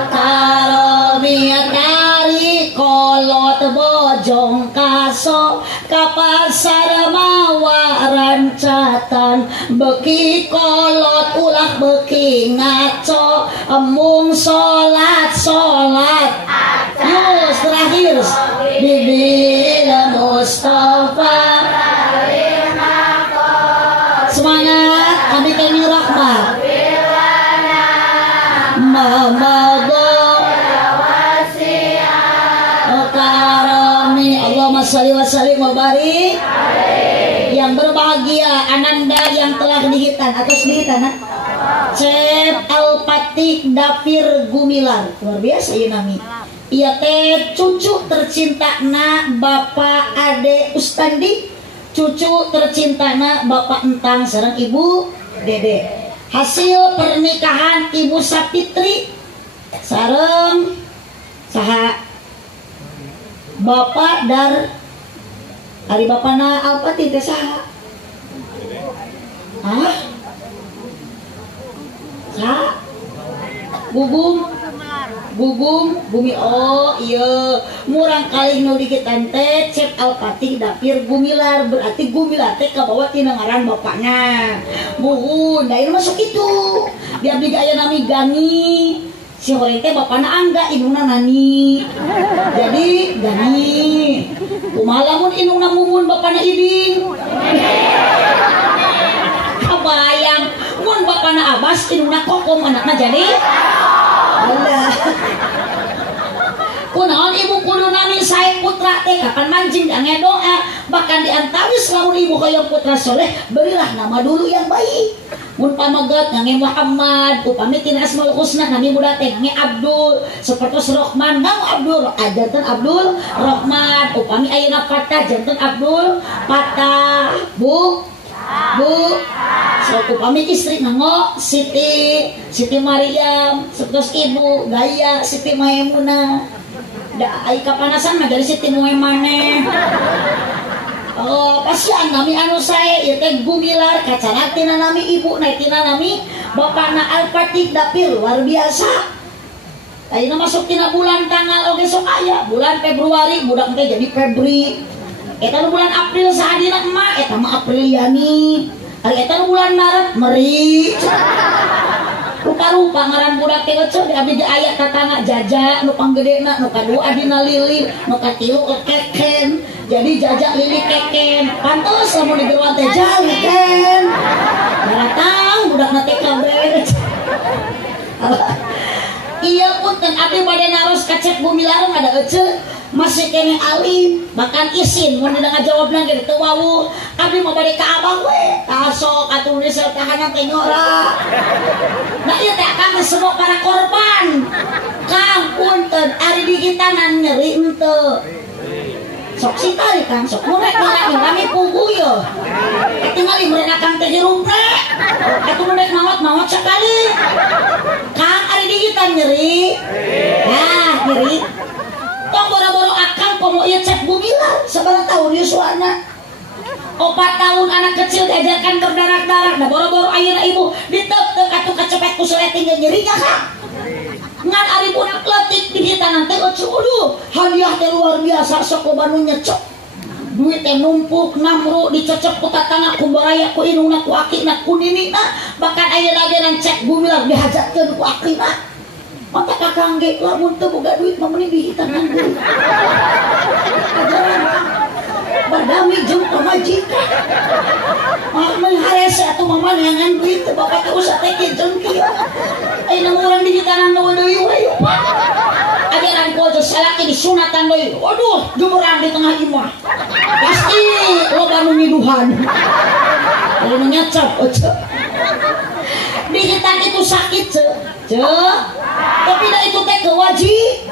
karomi kari kolot bojong kaso kapasar mawa rancatan beki kolot ulah beki ngaco emung solat yus terakhir Bibil Mustafa semangat kami kami rahmat mamago karami Allahumma sholli wa sallim wa barik. Yang berbahagia Ananda yang telah dihitan atau sehitan Cep Al-Patik Dapir Gumilar luar biasa ya nami. Iya teh cucu tercinta na Bapak Ade Ustandi, cucu tercintana Bapak Entang sareng Ibu Dede. Hasil pernikahan Ibu Sapitri sareng saha Bapak Dar ari bapana Alpati teh saha? Hah? Saha? Gugum Bumi. Oh iya murang kali nu dikitan teh Cep Alpati Dapir Gumilar berarti Gumilar teh kabawa tina ngaran bapaknya Buhun. Da ieu masuk itu di abdi aya nami Gani si horeng teh bapana Angga indungna Nani jadi Gani. Kumaha lamun indungna Mumun bapana Iding kabayang mun bapana Abbas indungna Kokom anakna jadi Allah. Kunaon ibu kudu nami sae putra teh kapan mancing jangan doa bahkan diantawis lamun ibu hoyong putra soleh berilah nama dulu yang baik. Mun pamagat ngange Muhammad upami tina asmaul husna nami budak teh ngange Abdul seperti Rahman ngang Abdul janten Abdul Rahman upami ayeuna Fatah janten Abdul Fatah Bu so upami istri nango Siti Maryam seperti ibu Gaya Siti Maimunah da ai kapanasan mah dari Siti Muemane. Oh pasian nami anu sae ieu teh Gumilar kacarat tina nami ibu na tina nami bapana Alpati Dapir luar biasa. Ayeuna masuk tina bulan tanggal oge sok aya bulan Februari budak teh jadi Febri Eta nu bulan April sahadina emak eta mah Apriliani. Ari eta nu bulan Maret meri. Rupa-rupa ngaran budak teh euceul abdi aya tatangga Jaja nu panggedena, nu kadua adina Lili, nu katilu Keken. Jadi Jaja Lili Keken. Pantes lamun digeruan teh jali Ken. Datang budakna teh kabeh. Iya punten abdi bade naros ka cek Bumilarang ada euceul masih kene alim bahkan izin mun dina ngajawabna ge teu wawuh abdi mah bade ka abang we tasok atuh geus tahanan teh ngora. Nah ieu teh kang semua para korban Kang punten ari digitanan nyeri henteu sok sitali Kang sok mulai nami pugu yo tinggali merenakan teh hirupna atuh mulai maot sekali Kang ari digitan nyeri nah nyeri tong boro-boro akang komo ieu cek Bumilar sabaraha tahun Yuswana 4 tahun anak kecil diajarkan berdarah-darah nah boro-boro ayeuna ibu diteuk-teuk atuh kacepet ku seleting nyerinya Kang ngan ari budak leutik digitan teh aduh hadiah teh luar biasa sok loba nu nyecok duit teh numpuk namru dicecep ku tatangga ku baraya ku indungna ku akina ku ninina bahkan ayeuna ge cek Bumilar dihajatkeun ku akina mata kakang ge lamun teu boga duit mah mending dihitanan deui ajaran badami jeung pamajikan mah harese atuh mah manyangan duit teu bapak teh usah teh jeung kieu ayeuna urang dihitanan deui we ajaran ku aja salaki disunatan deui waduh gemeran di tengah imah pasti loba nu ngiduhan anu nyacap aja dihitan itu sakit tapi dah itu teh kewajib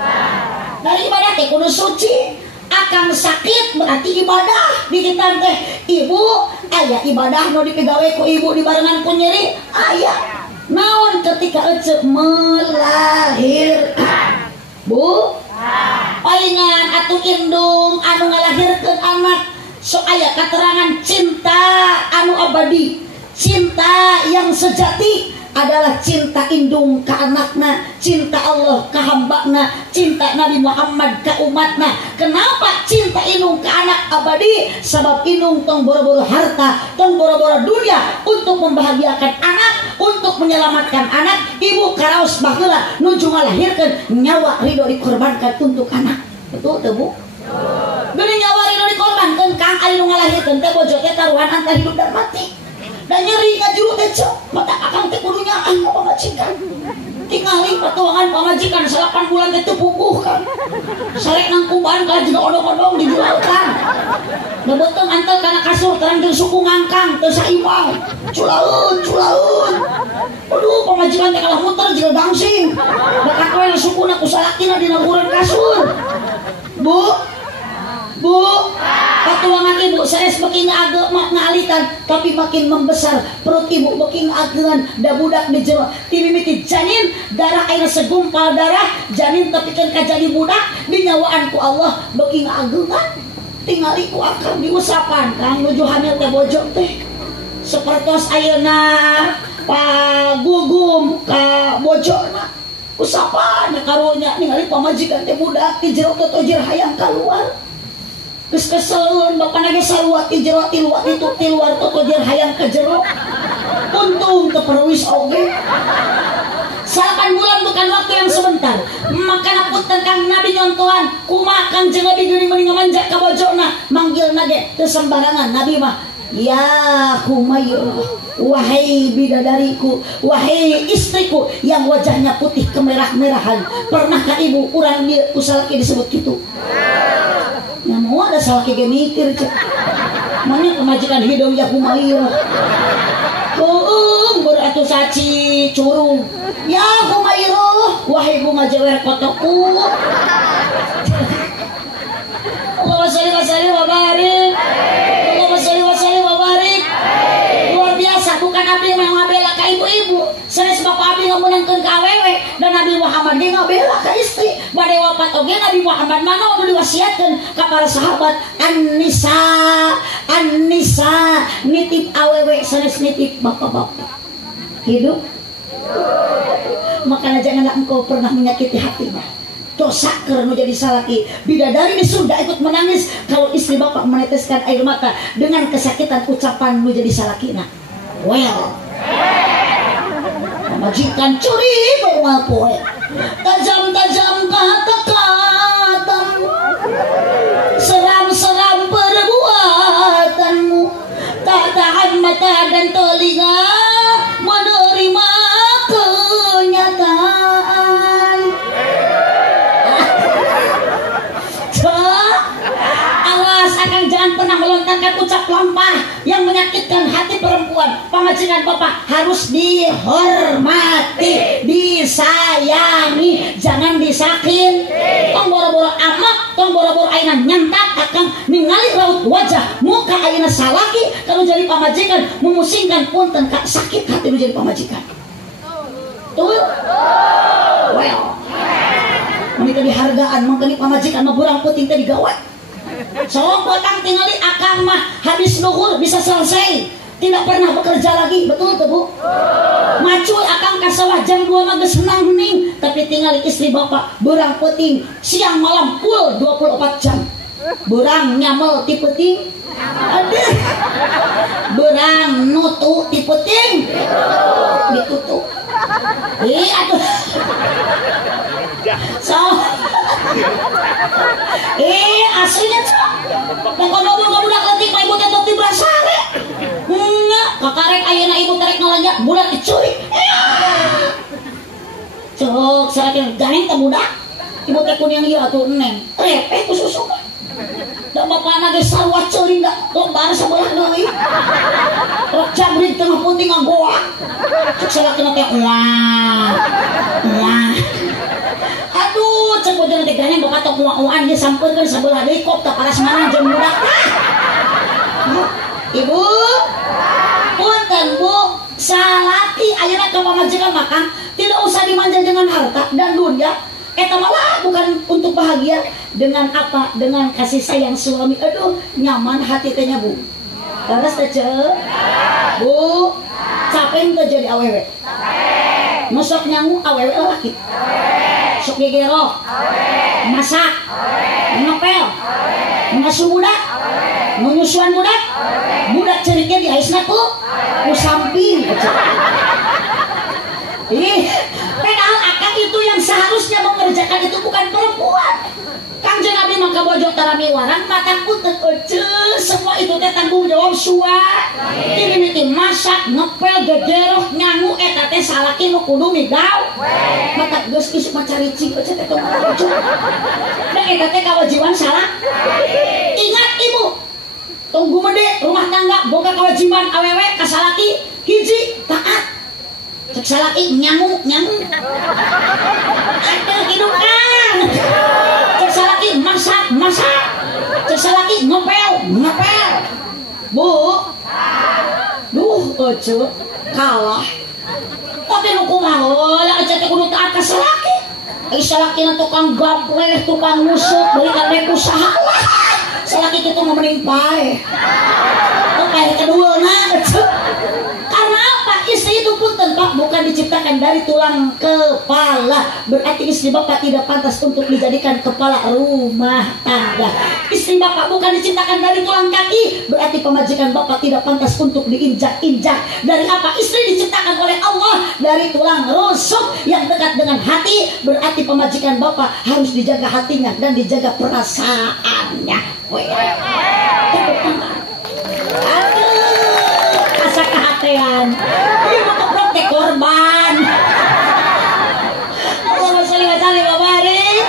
dari ibadah teh kudu suci akan sakit berarti ibadah dihitan teh ibu aya ibadah nu dipigawe ku ibu dibarengan ku nyeri aya naon ketika ece melahirkan bu palingan atuh indung anu ngalahirkeun anak sok aya katerangan cinta anu abadi cinta yang sejati adalah cinta indung ke anakna, cinta Allah ke hambana, cinta Nabi Muhammad ke umatna. Kenapa cinta indung ke anak abadi? Sebab indung tong boro-boro harta, tong boro-boro dunia untuk membahagiakan anak, untuk menyelamatkan anak. Ibu karaos baheula nuju ngalahirkeun nyawa ridho dikorbankan untuk anak. Betul teu Bu? Bener nyawa ridho dikorbankan Kang ari nu ngalahirkeun teh bojo teh taruhan antara hidup dan mati. Dan nyeri ngajuru teh mata akang teh kudu nyaan ka pamajikan tingali patuangan pamajikan 8 bulan teh teu puguh Kang sarek nang kumbaan ka jeung odong-odong dijulalkan beuteung antel kana kasur terang jeung suku ngangkang teu saimbang culaeun aduh pamajikan teh kalah muter jeung gangsing bakat we sukuna ku salakina dina bureun kasur Bu, patuangan ibu sanes beuki ngage ngalitan tapi makin membesar perut ibu beuki ngageun da budak di jero ti mimiti janin darah ayeuna segumpal darah janin tepikeun ka jadi budak dinyawaan ku Allah beuki ngageungan tingali ku akang diusapan Kang nuju hamil teh bojo teh sapertos ayeuna pagugum ka bojona usapan karunya ningali pamajikan teh budak di jero totojir hayang kaluar geus keselun bapana ge sarua ti jero ti luar itu ti luar totojir hayang ka jero untung teu perwis oge 8 bulan bukan waktu yang sebentar makana punten Kang Nabi nyontohan kumaha Kangjeng Nabi geuning meuning ngamanjak ka bojona manggilna ge teu sembarangan Nabi mah ya Humairah wahai bidadariku wahai istriku yang wajahnya putih kemerah-merahan pernahkah ibu urang dia usalaki disebut kitu ya mau ada salah kayak mikir cek mana pemajikan hidung ya Humairah beratu saci curung ya Humairah wahai bunga jewer kotoku Allahumma sholli wa sallim wa barik Allahumma sholli wa sallim wa barik luar biasa bukan abdi yang ngabela ka ibu-ibu sanes bapak abdi ngamunangkeun ka awewe dan Nabi Muhammad ge ngabela ka istri bade wafat oge Nabi Muhammad mana udah diwasiatkeun ka para sahabat an-nisa nitip awewe sanes nitip bapak-bapak hidup makanya janganlah engkau pernah menyakiti hatinya dosa karena jadi salaki. Bidadari di surga ikut menangis kalau istri bapak meneteskan air mata dengan kesakitan ucapan nu jadi salakina. Well, majikan curi berwal poe, tajam-tajam kata-katamu, seram-seram perbuatanmu, tak tahan mata dan telinga menerima kenyataan. Awas, akang jangan pernah melontarkan ucap lampah yang menyakitkan hati perempuan. Pamajikan bapak harus dihormati, disayangi, jangan disakin. Tong boro-boro amak, tong boro-boro aina nyantak akang ningali raut wajah muka aina salaki kalau jadi pamajikan memusingkan punten kak sakit hati lu jadi pamajikan. Tuh. Well. Menika dihargaan mangkani pamajikan mah burang puting teh digawe. Sok potang tingali akang mah habis luhur bisa selesai. Tidak pernah bekerja lagi, betul tuh Bu? Macu akang ka sawah jam 2 mah geus senang hening, tapi tinggal istri bapak burang puting siang malam full 24 jam. Burang nyamel ti puting. Aduh. Burang nutu ti puting. Ditutup. Aduh. So. Aslinya cok. Pokoknya budak letik mah ibu tentu ti brasare. Kakarek ayeuna ibu terek ngalanjak budak diculik. Cok, saking ganeng teh budak. Ibu teh kuning ieu atuh neng. Repeh ku susu. Da bapana ge sarua ceuring da lombar sabelah deui. Rok jabrik tengah puting nggoa. Cek salakina teh wah. Aduh, cek bojona teh ganeng bapak tok uang-uang ge sampeurkeun sabelah deui kop teh paras mana jeung budak. Ibu, punten Bu, salaki ayeuna ka pamajikan maka tidak usah dimanja dengan harta dan dunia. Eta malah bukan untuk bahagia dengan apa? Dengan kasih sayang suami. Aduh, nyaman hati tehnya Bu. Terus teh Bu, capek teh jadi awewe. Masuk nyangu awewe laki. Sok gegero. Masak. Ngepel. Ngasuh budak. Menyusuan budak. Budak ceriknya di aisna ku samping. Padahal akang itu yang seharusnya mengerjakan itu bukan perempuan. Kangjeng Nabi maka bojo tarami warang mata kutet semua itu teh tanggung jawab sua. Ini miti masak, ngepel, gegeroh, nyangu eta teh salaki nu kudu migau. Mata geus isuk macaricing teh teh bojo. Da eta teh kawajiban salah. Ingat Ibu, tunggu mede rumah tangga boga kewajiban awewe ka salaki hiji taat. Cek salaki nyangu. Aduh hidungan. Cek salaki masak. Cek salaki ngepel. Bu. Duh, ojo kalah. Tapi nu kumaha lah aja teh kudu taat ka salaki. Ai salaki na tukang gapleh, tukang nusuk, beuy karek usaha lah. Salaki kitu mah mending pae. Pae kadueuna. Karena apa? Istri itu pun tentu bukan diciptakan dari tulang kepala. Berarti istri bapak tidak pantas untuk dijadikan kepala rumah tangga. Istri bapak bukan diciptakan dari tulang kaki. Berarti pemajikan bapak tidak pantas untuk diinjak-injak. Dari apa? Istri diciptakan oleh Allah dari tulang rusuk yang dekat dengan hati. Berarti pemajikan bapak harus dijaga hatinya dan dijaga perasaannya. Asa kehatean. Ibu keprok teh korban. Allahumma sholli wa sallim wa barik.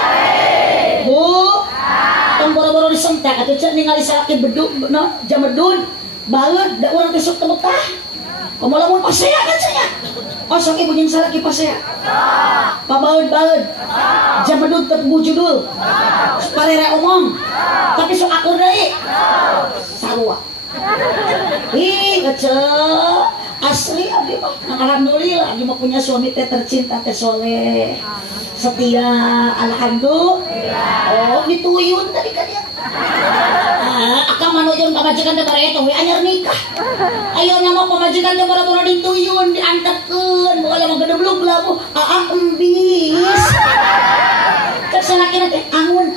Bu, tong boro-boro disentak atuh ceuk ningali salaki beduk jamedun. Baeud da urang tusuk teu betah. Komo lamun pasea kan cenah. Osok ibu jeung salaki pasea. Pabaeud jamedun teu bujudul. Parere omong. Tapi sok akur deui. Sarua. Kece asli abdi mah alhamdulillah abdi mah punya suami teh tercinta teh soleh setia alhamdulillah. Oh dituyun tadi kan ya. Akang manujun pamajikan teh bareng teh we anyar nikah. Ayeuna mah pamajikan teh boro-boro dituyun diantepkeun boga mah gedeblug labu embis. Cek salakina teh angun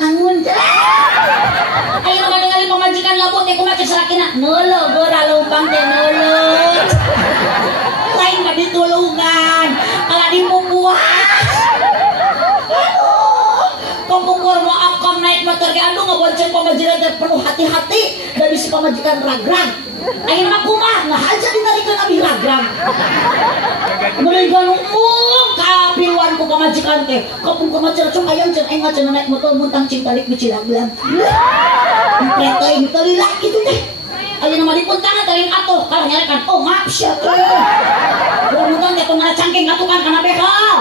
ayo mah ningali pamajikan labut teh kumaha salakina neuleuk geura leumpang teh neuleuk lain mah ditulungan ala dimupuah pemukul mau akam naik motor ke aduh ngebonceng pamajikan teh penuh hati-hati dari si pamajikan ragrang ayo mah kumaha ngahaja dinarikeun abi ragrang mereka ngomong kapiluan ku pamajikan teh kapung kemacer cung ayam cen enga cen naik motor muntang cing talik bicirang bilang empret teh telilah gitu teh ayo nama dipuntangan tering atuh kalah nyarekan oh maaf sia teh muntang teh tong cangking atukan kana bekal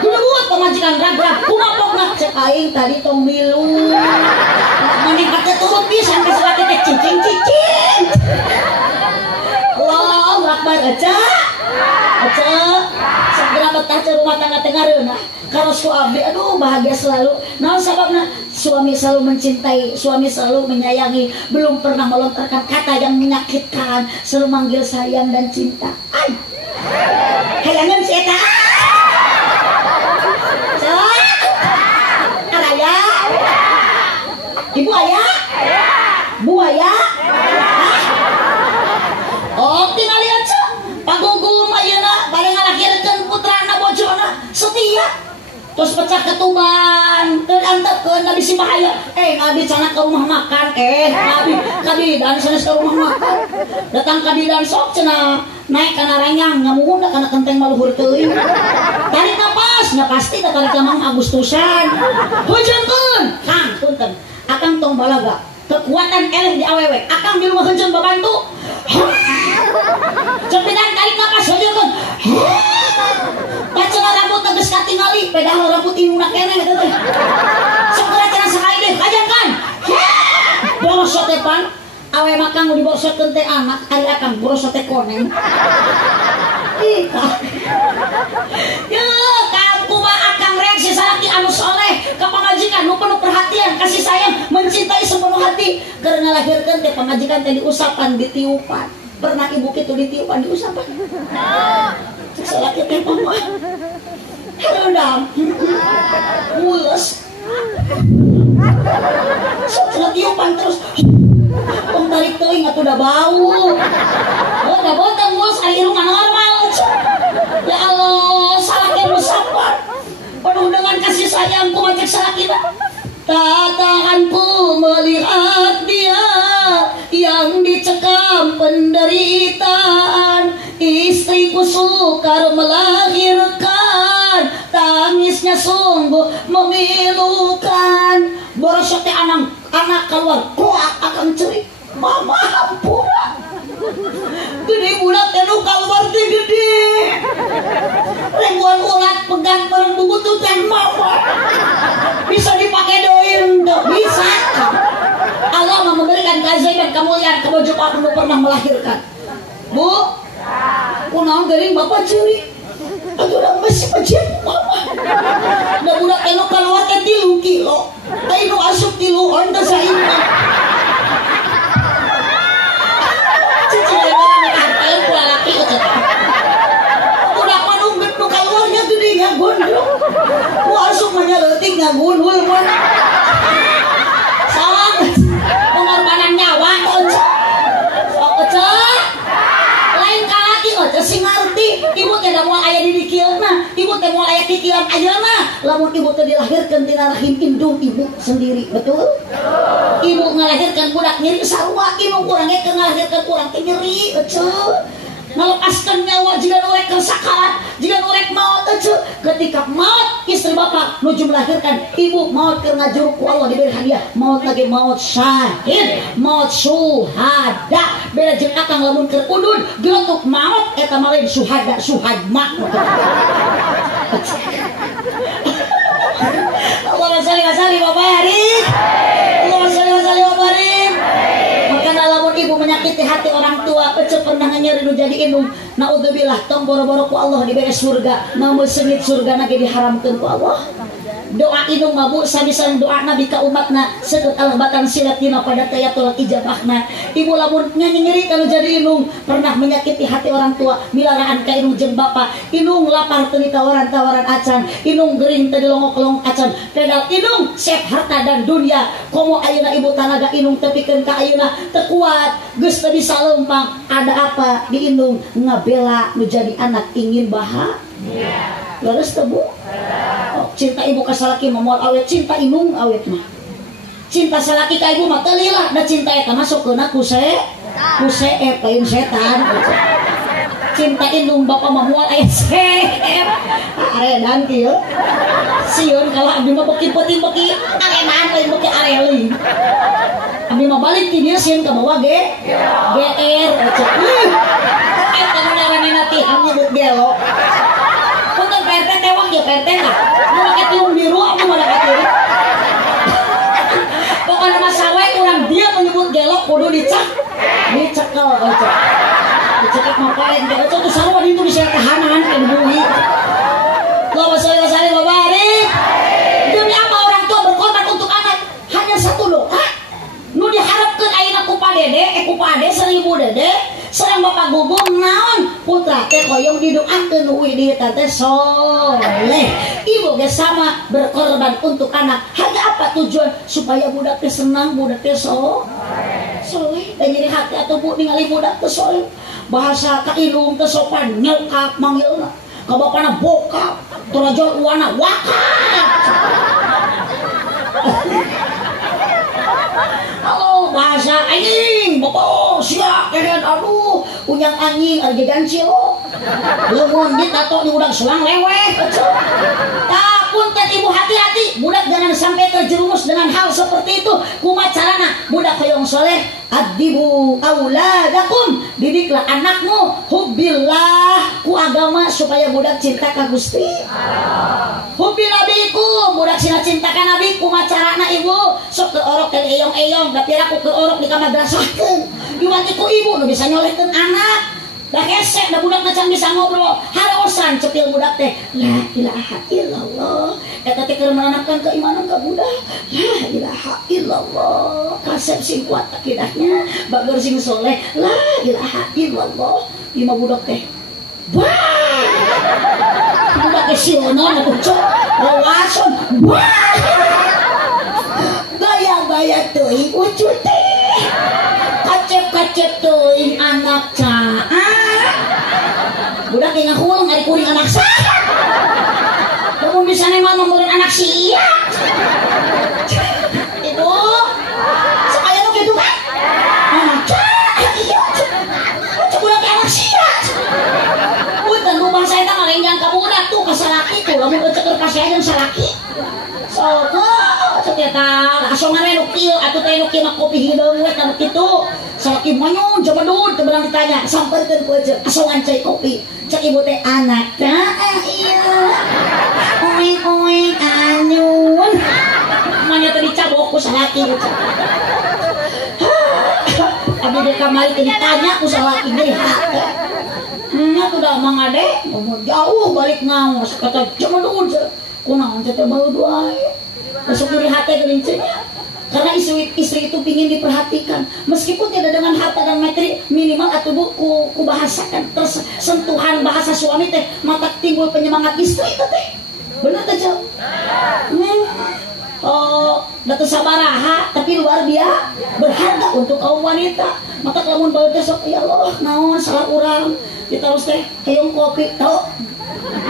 kudu buat pamajikan ragrag kumapokna cek aing tadi tong milu mending kate turun pisan ka salaki teh cicing Allahu Akbar aja segera betah ke rumah tangga tengareuna kalau suami aduh bahagia selalu naon sababna suami selalu mencintai suami selalu menyayangi belum pernah melontarkan kata yang menyakitkan selalu manggil sayang dan cinta ay hayangan si eta araya ibu ayah bu ayah oh tinggal aja pagugum ayeuna bari ngalahirkeun putrana bojona setia terus pecah ketuban teu antepkeun nabi si bahaya ngadi cenah ke rumah makan ngadi dan sanes ke rumah makan datang ka didan sok cenah naik kana ranyang ngamuhun da kana kenteng maluhur teuing tarik napas nya pasti da tarik Mang Agustusan hujankeun kang punten akang tong balaga kekuatan eleh di awewe akang di rumah heujeun babantu cepitan tarik napas hujankeun bacana rambut teges katingali pedal rambut inuna keneh eta teh segera cenah sakali deh kajangan borosot teh pan awe makang di borosotkeun teh anak ari akang borosot teh koneng ya kamu mah akang reaksi salaki anu soleh ka pamajikan nu penuh perhatian kasih sayang mencintai sepenuh hati keur ngalahirkeun teh pamajikan teh diusapan ditiupan pernah ibu kitu ditiupan diusapan salaki teh mah harudam mulus sok tiupan terus tong tarik teuing atuh da bau da boteng bos ari irung normal ya Allah salaki musapan penuh dengan kasih sayang ku macam salakina tak tahan ku melihat dia yang dicekam penderitaan istriku sukar melahirkan tangisnya sungguh memilukan borosot teh anak keluar kuat akan cerik mama hampura gede bulat teh nu keluar teh gede ribuan ulat pegang perang bubutu teh mama bisa dipakai doin bisa Allah memberikan keajaiban kemuliaan kebujuk aku pernah melahirkan bu kunaon gering bapak curi aduh orang masih pajian mama da budak eno keluar teh 3 kilo ayo nu asup 3 onda saingna cici orang ngehartain ku lalaki eta budak manu nu keluarnya gede ngagondong ku asup mah nyaleutik ngagundul mah sok pengorbanan nyawa sok cek lain kalaki teh sing ngarti ibu teh da moal aya di dikieuna ibu teh moal aya kikian ayeuna lamun ibu teh dilahirkeun tina rahim indung ibu sendiri betul ibu ngalahirkeun budak nyeri sarua indung urang ge ngalahirkeun urang teh nyeri eceu melepaskan nyawa jika norek ke sakarat jika norek maut eceu ketika maut istri bapak nuju melahirkan ibu maut keur ngajuruk ku Allah diberi hadiah maut lagi maut syahid maut syuhada beda jeung akang lamun keur udun diutuk maut eta mah lain syuhada syuhadma Allahumma shalli wa sallim wa barik Allahumma shalli wa sallim wa barik makana lamun ibu menyakiti hati orang tua eceu pernah nyeri nu jadi indung naudzubillah tong boro-boro ku Allah diberi surga namun sengit surga na ge diharamkeun ku Allah doa inung mabu sabisan doa nabi ka umatna sekeut alabatan silatina pada tayatul ijabahna. Ibu lamun nyeri kalau jadi inung pernah menyakiti hati orang tua milaraan ka inung jeung bapa, inung lapar teu tawaran-tawaran acan, inung gering teu dilongok-longok acan, pedal inung set harta dan dunia komo ayeuna ibu tanaga inung tepikeun ka ayeuna teu kuat geus teu bisa leumpang. Ada apa di inung ngabela nu jadi anak ingin bahagia. Leres teu Bu? Oh, cinta ibu ka salaki mah moal awet, cinta inung awet mah. Cinta salaki ka ibu mah teu lila, da cinta eta masukkeuna ku pain setan. Cinta inung bapa mah moal aya aredan kieu. Sieun kalau abdi mah beuki peuting beuki aredan lain beuki areli. Abdi mah balik ti dieu sieun ka bawah GR. Eta nu ngaranna teh nyebut gelo. Punten PRT tewang ya PRT lah. Mau pakai tiung biru aku mau pakai tiung. Pokoknya mas sawai orang dia menyebut gelok kudu dicekel aja. Dicekek mapaleng dia itu sarua itu bisa tahanan kan bumi. Allahumma sholli wa sallim wa barik. Demi apa orang tua berkorban untuk anak? Hanya satu doa. Nu diharapkeun ayeuna ku padede, ku pade sareng ibu dede. Serang bapak gugum naon putra teh koyong didoakeun widi teh soleh. Ibu ge sama berkorban untuk anak. Hanya apa tujuan? Supaya budak teh senang, budak teh soleh. Dan jadi hati atuh Bu ningali budak teh soleh. Bahasa ka inung teh sopan nyokap manggilna. Ka bapana bokap, turajon uwana wakap. Halo bahasa anjing bobo sia keren aduh unyang anjing arge gancil lemun ditato di udah selang leweh tapun teh ibu hati-hati budak jangan sampai terjerumus dengan hal seperti itu. Kumaha carana budak hoyong soleh adibu auladakum didiklah anakmu hubbillah ku agama supaya budak cinta ka Gusti hubbil nabiku budak sina cinta ka nabi. Kumaha carana ibu sok ke orok ke eyong-eyong tapi aku ke orok di kamar madrasahkeun diwanti ku ibu nu bisa nyolehkeun anak. Da hese da budak macan bisa ngobrol harosan cepil budak teh la ilaha illallah eta teh keur menanamkan keimanan ka budak. La ilaha illallah kasep sing kuat akidahnya bagur sing soleh la ilaha illallah. Lima budak teh wah budak teh sionon atuh cok lawason wah gaya-gaya teuing ucu teh kacep-kacep teuing anak budak yang ngahulung dari kuring anak saya namun bisa memang ngomongin anak si iya ibu sekali lu gitu kan anak saya iya budak anak si iya punten lu bangsa itu ngalenjang ke budak tuh kesalaki tuh lamun keceker kasih aja salaki so cetetan asongan nu kieu atuh teh nu kieu mah kopi hideung we kana kitu salaki manyun jabadud teu belang ditanya sampeurkeun ku aja asongan cai kopi cek ibu teh anak iya oeng anyun manya teh dicabok ku salaki abdi di kamari teh ditanya ku salaki deui hate nya tuh da mang ade jauh balik ngaos kata jabadud kunaon teh baru doa masuk dari hati gerincenya karena istri itu ingin diperhatikan meskipun tidak dengan harta dan materi minimal atau buku bahasakan terus sentuhan bahasa suami teh maka timbul penyemangat istri itu teh benar teh jauh datu sabaraha tapi luar biasa berharga untuk kaum wanita. Maka lamun bae teh sok ya Allah naon salah urang ditaros teh hayong kopi tau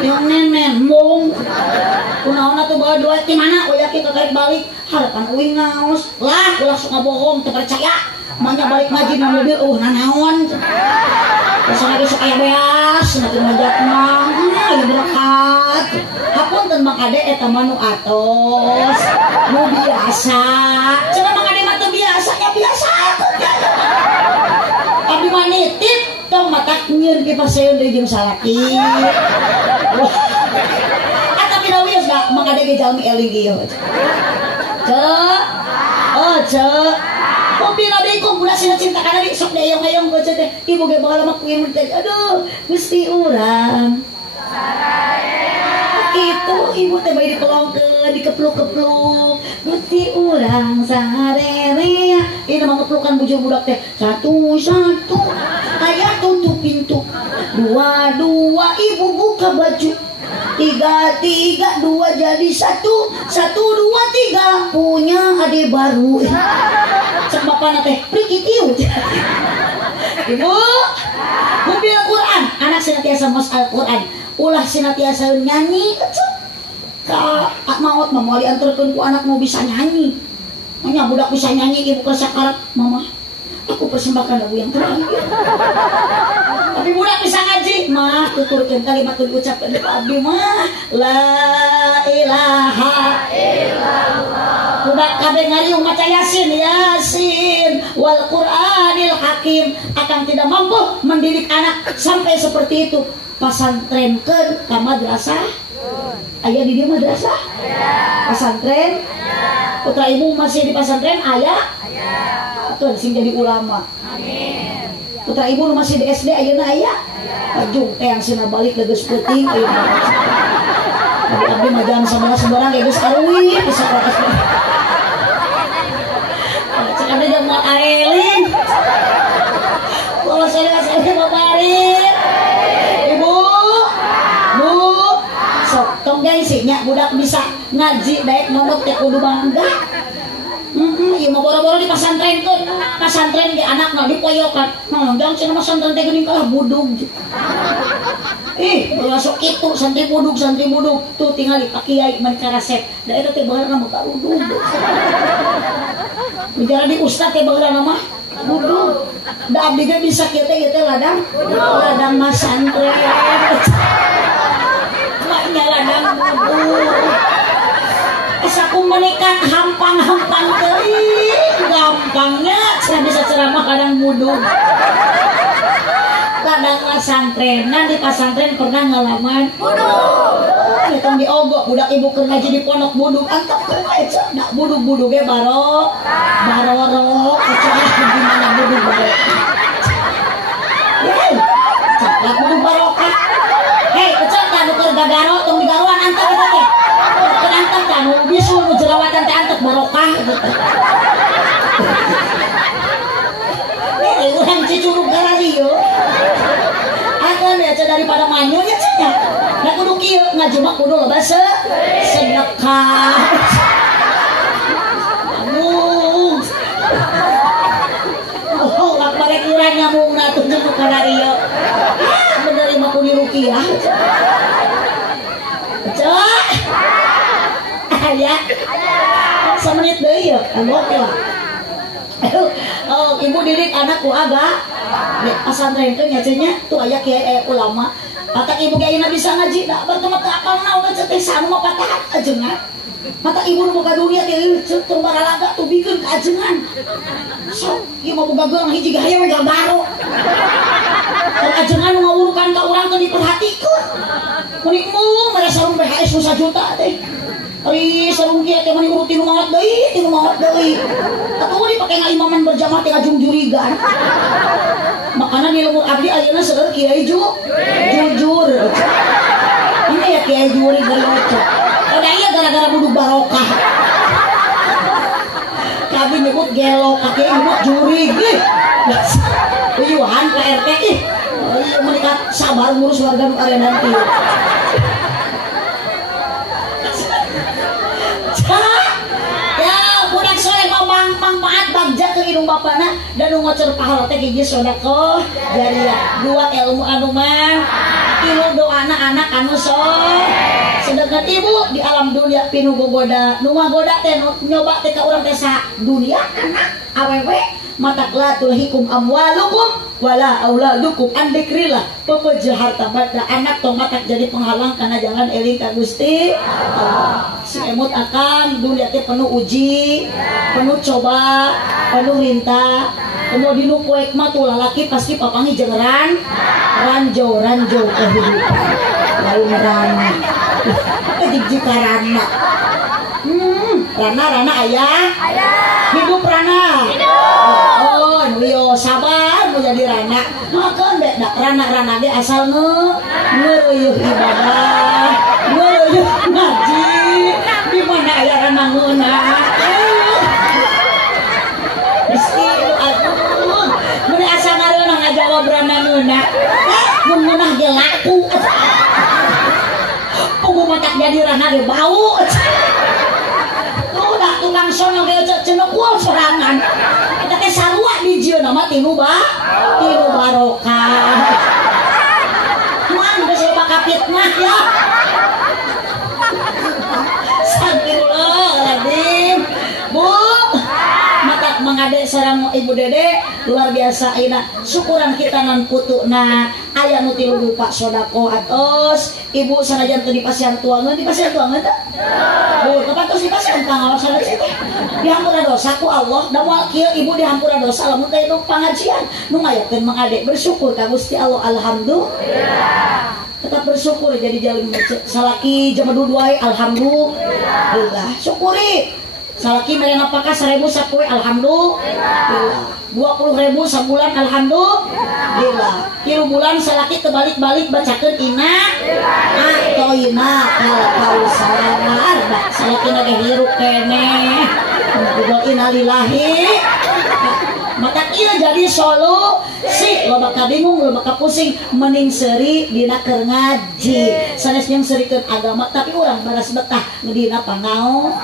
yang nenen mung kunaon atuh bawa duit di mana we yakin kagak balik harapan uing ngaos lah ulah sok ngabohong teu percaya manya balik ngaji na mobil nanaon rasana ge sok aya beas nanti ngajak mah aya berkat hapunten Mang Ade eta mah nu atos nu biasa cenah Mang Ade mah teu biasa nya biasa abdi mah nitip tong matak nyieun ki paseun deui jeung salaki tapi nawi geus da Mang Ade ge jalmi eling ieu cek kopi nabi ku budak sina cinta ka nabi sok deyong-deyong ku teh ibu ge baheula mah kuing teh aduh Gusti urang Gitu ibu teh bayi dikelongkeun, dikepluk-kepluk. Gusti urang sarere. Ini mah ngeplukan bujur budak teh. Satu-satu. Aya tutup pintu. Dua-dua ibu buka baju. Tiga, dua jadi satu. Satu, dua, tiga. Punya adik baru. Cek bapana teh, prikitiu. Ibu, mobil Quran. Anak senantiasa mos Al-Quran. Ulah senantiasa nyanyi. Kak maut mah mau diantarkeun ku anak mau bisa nyanyi. Nya budak bisa nyanyi ibu ka sakarat. Mama, aku persembahkan lagu yang terakhir. Tapi budak bisa ngaji, mah tuturkeun kalimat diucapkeun deui abdi mah la ilaha illallah. Budak kabeh ngariung maca Yasin, Yasin wal Qur'anil Hakim. Akan tidak mampu mendidik anak sampai seperti itu. Pasantrenkeun ka madrasah. Aya di dia madrasah? Pasantren? Putra ibu masih di pasantren? Aya? Tuh sing jadi ulama. Amin. Putra ibu masih di SD ayeuna aya? Ajung teh yang sina balik geus peuting ayeuna. Abdi mah jangan sembarang geus karuwi bisa protes. Cek ada jeung moal aelin. Kalau saya babarin. Ibu. Bu. Sok tong gengsinya budak bisa ngaji daek mondok teh kudu bangga. Ieu mah boro-boro di pasantrenkeun. Pasantren ge anakna dipoyokan. Jangan cenah pasantren teh geuning kalah budug. Masuk itu santri budug. Tuh tinggali Pak Kiai mani karasep. Da eta teh baheurna mah budug. Bicara di ustad teh baheurna mah budug. Da abdi ge bisa kieu teh ladang masantren. Maknya ladang budug. Saku menikah hampang teuing gampangnya saya bisa ceramah kadang budug kadang pesantrenan di pesantren pernah ngalaman budug ditong diogok budak ibu keur ngaji di pondok budug antep teu aja nak budug ge barorok cenah gimana budug barok caklat budug barokah ecek tah nu keur gagaro tong digaruan antep eta teh antep tah nu bisul nu jerawatan teh antep barokah urang cicurug garariyo akan ya daripada manyonya cenah da kudu kieu ngaji mah kudu loba sedekah Akbar kurang nyambungna tunjuk nu garariyo bener mah kudu rukiah cok aya semenit deui ya oke lah. Oh, ibu didik anakku agak pesantren teh nya tuh aya kiai ulama. Mata ibu kiai bisa ngaji da bertemat apal naon teh sanu mah patahan ajengan. Mata ibu nu boga dunia teh teu baralaga tuh bikin ka ajengan. So, ieu mah boga geung hiji gaya we gambaro. Ajengan ngawurkan ka urang teh diperhatikeun. Mun mere sarung BHS nu 1 juta teh. Ari sarung kieu teh mani urutin nu maot deui. Atuh dipake ngaimaman berjamaah teh ngajung jurigan. Makana di lembur abdi ayeuna seueur kiai jujur. Ini ya kiai juri galoco. Kada ieu gara-gara budug barokah. Kami nyebut gelo, kiai nyebut juri gih. Uyuhan Pak RT ih. Ieu menikah sabar ngurus warga nu are nanti. Ya budak soleh ngomong manfaat bagja ke hidung bapana dan ngocor pahala teh hiji sedekah jariah dua ilmu anu mah tilu doana anak anu soleh sedekah ibu di alam dunia pinu gogoda nu ngagoda teh nyoba teh ka urang teh sa dunia anak awewe matakla tulhikum amwalukum wala auladukum an dzikrillah pepeje harta banda anak tong matak jadi penghalang kana jalan eling ka Gusti si emut akan dunia teh penuh uji penuh coba penuh rintah kemudian nu poek mah tuh lalaki pasti papangi jeung ranjau kehidupan lain rana jikaranna rana ayah hidup rana yo sabar mau jadi rana makan dek rana ge asal ngeureuh ibadah ngaji di mana aya rananguna meski aduh mun asa ngareunah ngajawab rananguna mun meunah ge laku punggung matak jadi rana ge bau udah tukang sono ge cenah kual sorangan eta teh sarua di jieuna mah tilu barokah man geus loba kapitnah ya Astagfirullahaladzim Bu matak mangade sareng ibu dede luar biasa ayeuna syukuran kita nan putuna aya nu tilu rupa sodako atos ibu sanajan teu dipasihan tuangan teh oh kapantos dipasihan pangawasan teh dihampura dosa ku Allah da moal kieu ibu dihampura dosa lamun teh nu pangajian nu ngayakeun mangade bersyukur ka Gusti Allah alhamdulillah tetap bersyukur jadi jalan salaki jam 2 alhamdulillah syukuri salaki mere apakah 1000 sapoe alhamdulillah 20.000 sabulan alhamdulillah 3 bulan salaki terbalik-balik bacakeun inna atoina kausar salaki nage hirup keneh kudu lillahi maka ieu jadi solusi lo bakal bingung lo bakal pusing mending seri dina keur ngaji sanes yang serikeun agama tapi urang baras betah dina panaon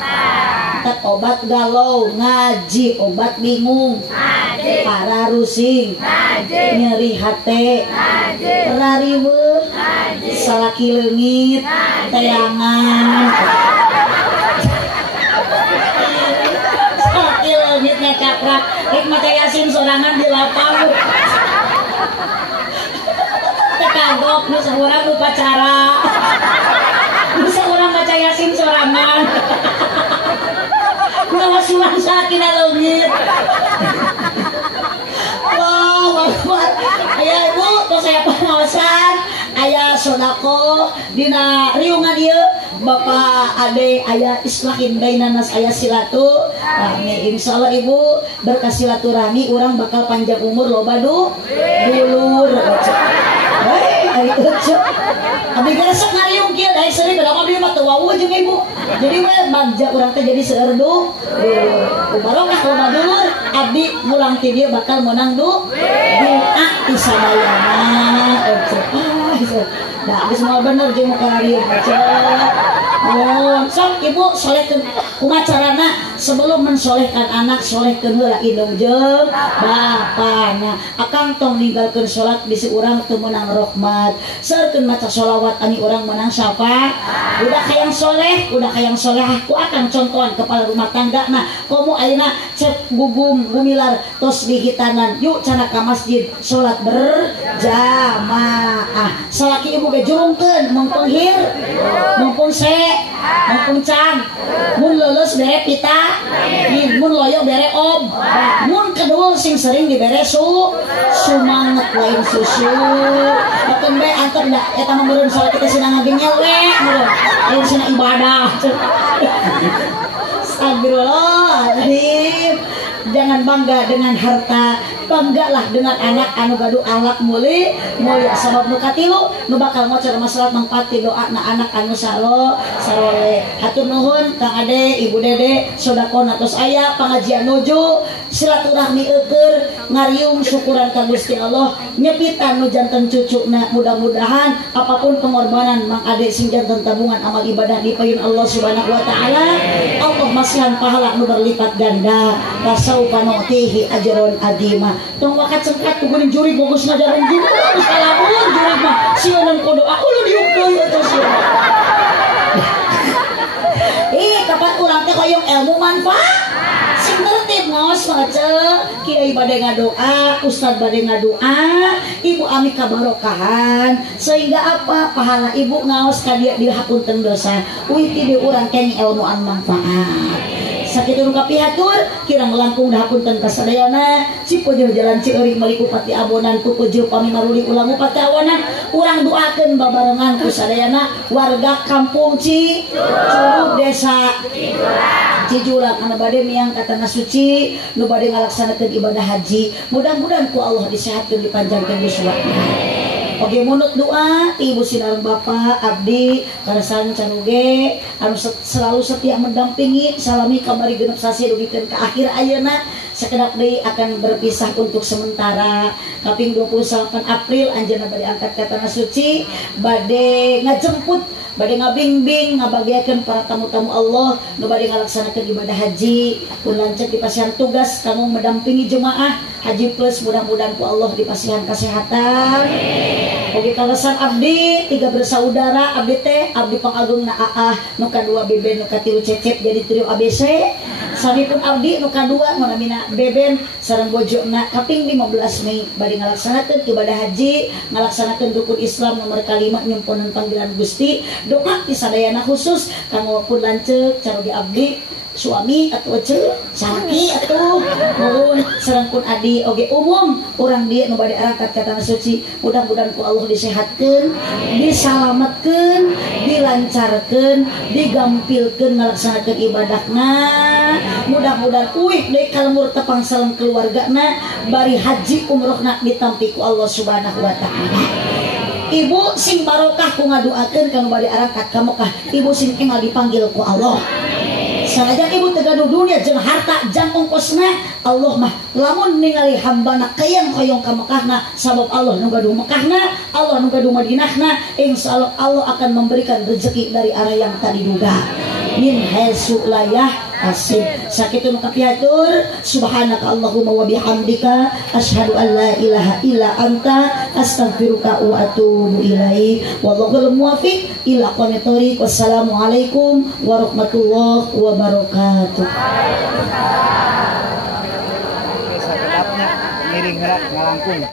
tak obat galau ngaji obat bingung ngaji para rusing ngaji nyeri hate ngaji rariweuh ngaji salaki leungit tayangan leungitnya caprak hikmat yasin sorangan di lapang tekagok nu saurang upacara nu saurang baca yasin sorangan ngawas sulang sakina leungit Allahu Akbar aya ibu tos saya pengawasan aya sodako dina riungan ieu Bapak ade aya islahin bainanas aya silaturahmi insyaallah ibu berkah silaturahmi urang bakal panjang umur loba dulur ari eceu abdi geus ngariung kieu da seueur da abdi mah teu wawu jeung ibu jadi we bagja urang teh jadi seueur barokah loba dulur abdi mulang ti dieu bakal meunang doa ti sadayana eceu da geus moal bener jeung ngariung sok ibu solehkeun kumaha carana sebelum mensolehkan anak solehkeun heula indung jeung bapana akang tong ninggalkeun salat bisi urang teu meunang rahmat saeureun maca sholawat ani urang meunang syafaat udah kayang soleh ku akang contohan kepala rumah tangga nah komo ayeuna cek gugum gumilar tos dihitanan yuk cenah ka masjid salat berjamaah salaki ibu ge jurungkeun mengpung hir mengpung mumpung can mun lulus bere pita mun loyo bere om mun kedul sing sering dibere sumanget lain susu akan be antar da eta mah meureun salat kita sinang ngagengel we meureun lain sinang ibadah astagfirullahaladzim jangan bangga dengan harta banggalah dengan anak anu gaduh akhlak mulia sabab nu katilu nu bakal ngocor masalah mangpati doa na anak anu saleh hatur nuhun Kang Ade Ibu Dede sodakona tos aya pangajian nuju silaturahmi eukeur ngariung syukuran ka Gusti Allah nyepitan nu janten cucuna mudah-mudahan apapun pengorbanan Mang Ade sing janten tabungan amal ibadah dipayun Allah Subhanahu wa taala Allah masihan pahala nu berlipat ganda kasaufa nu'tihi ajron adima tong wakat sengkat kuguning juri bagus ngajaran juri bagus kalabur juri mah sieun kodo aku lu diuk deui eta sieun kapan urang teh hoyong ilmu manfaat sing tertib ngaos maca kiai bade ngadoa ustad bade ngadoa ibu ami kabarokahan sehingga apa pahala ibu ngaos ka dieu dihapunten dosa uih ti dieu urang kenyi ilmu an manfaat sakitu nu kapihatur kirang langkung dahapunten kasadayana cipojoh jalan Cieurik Maliku Pati Abonan Pupujuh Pamimaruli ulang Pati Awonan urang doakeun babarengan ku sadayana warga kampung Curug desa Cijulang anu bade miang ka tanah suci nu bade ngalaksanakeun ibadah haji mudah-mudahan ku Allah disehatkeun dipanjangkeun uswatna Oke munut doa ibu sinareng bapak abdi karasan canuge anu selalu setia mendampingi salami kamari genep sasi dugikeun ka akhir ayeuna sakedap deui akan berpisah untuk sementara. Kaping 28 April anjeunna bade angkat ka tanah suci bade ngajemput bade ngabimbing ngabagiakeun para tamu-tamu Allah nu bade ngalaksanakeun ibadah haji pun lanceuk dipasihan tugas kanggo mendampingi jemaah haji plus mudah-mudahan ku Allah dipasihan kesehatan. Oke kalasan abdi tiga bersaudara abdi teh abdi pangagungna Aah nu kadua Beben nu katilu Cecep jadi trio ABC samipun abdi nu kadua nu namina Beben sareng bojona kaping 15 Mei bade ngalaksanakeun ibadah haji ngalaksanakeun rukun Islam nomor 5 nyimponan panggilan Gusti. Doa ti sadayana khusus kanggo pun lanceuk caroge abdi suami atau cantik atau nuhun sareng pun adi oge umum urang dieu nu bade arangkat ka tanah suci mudah-mudahan ku Allah disehatkeun disalametkeun dilancarkeun digampilkeun ngalaksanakeun ibadahna mudah-mudahan uih deui kalemur tepang sareng keluargana bari haji umrohna ditampi ku Allah Subhanahu wa taala. Ibu sing barokah ku ngadoakeun kanu bade arangkat ka Mekah ibu sing enggal dipanggil ku Allah. Sanajan ibu tegaduh dunia jeung harta jang ongkosna Allah mah lamun ningali hambana kayang-kayang ka Mekahna sabab Allah nu gaduh Mekahna Allah nu gaduh Madinahna insyaallah Allah akan memberikan rezeki dari arah yang tak diduga min haitsu la yahtasib. Sakitu nu kapiatur subhanaka Allahumma wa bihamdika asyhadu an la ilaha illa anta astaghfiruka wa atubu ilaik wallahul muwaffiq ila aqwamit thoriq. Wassalamualaikum warahmatullahi wabarakatuh. Miring ngalangkung.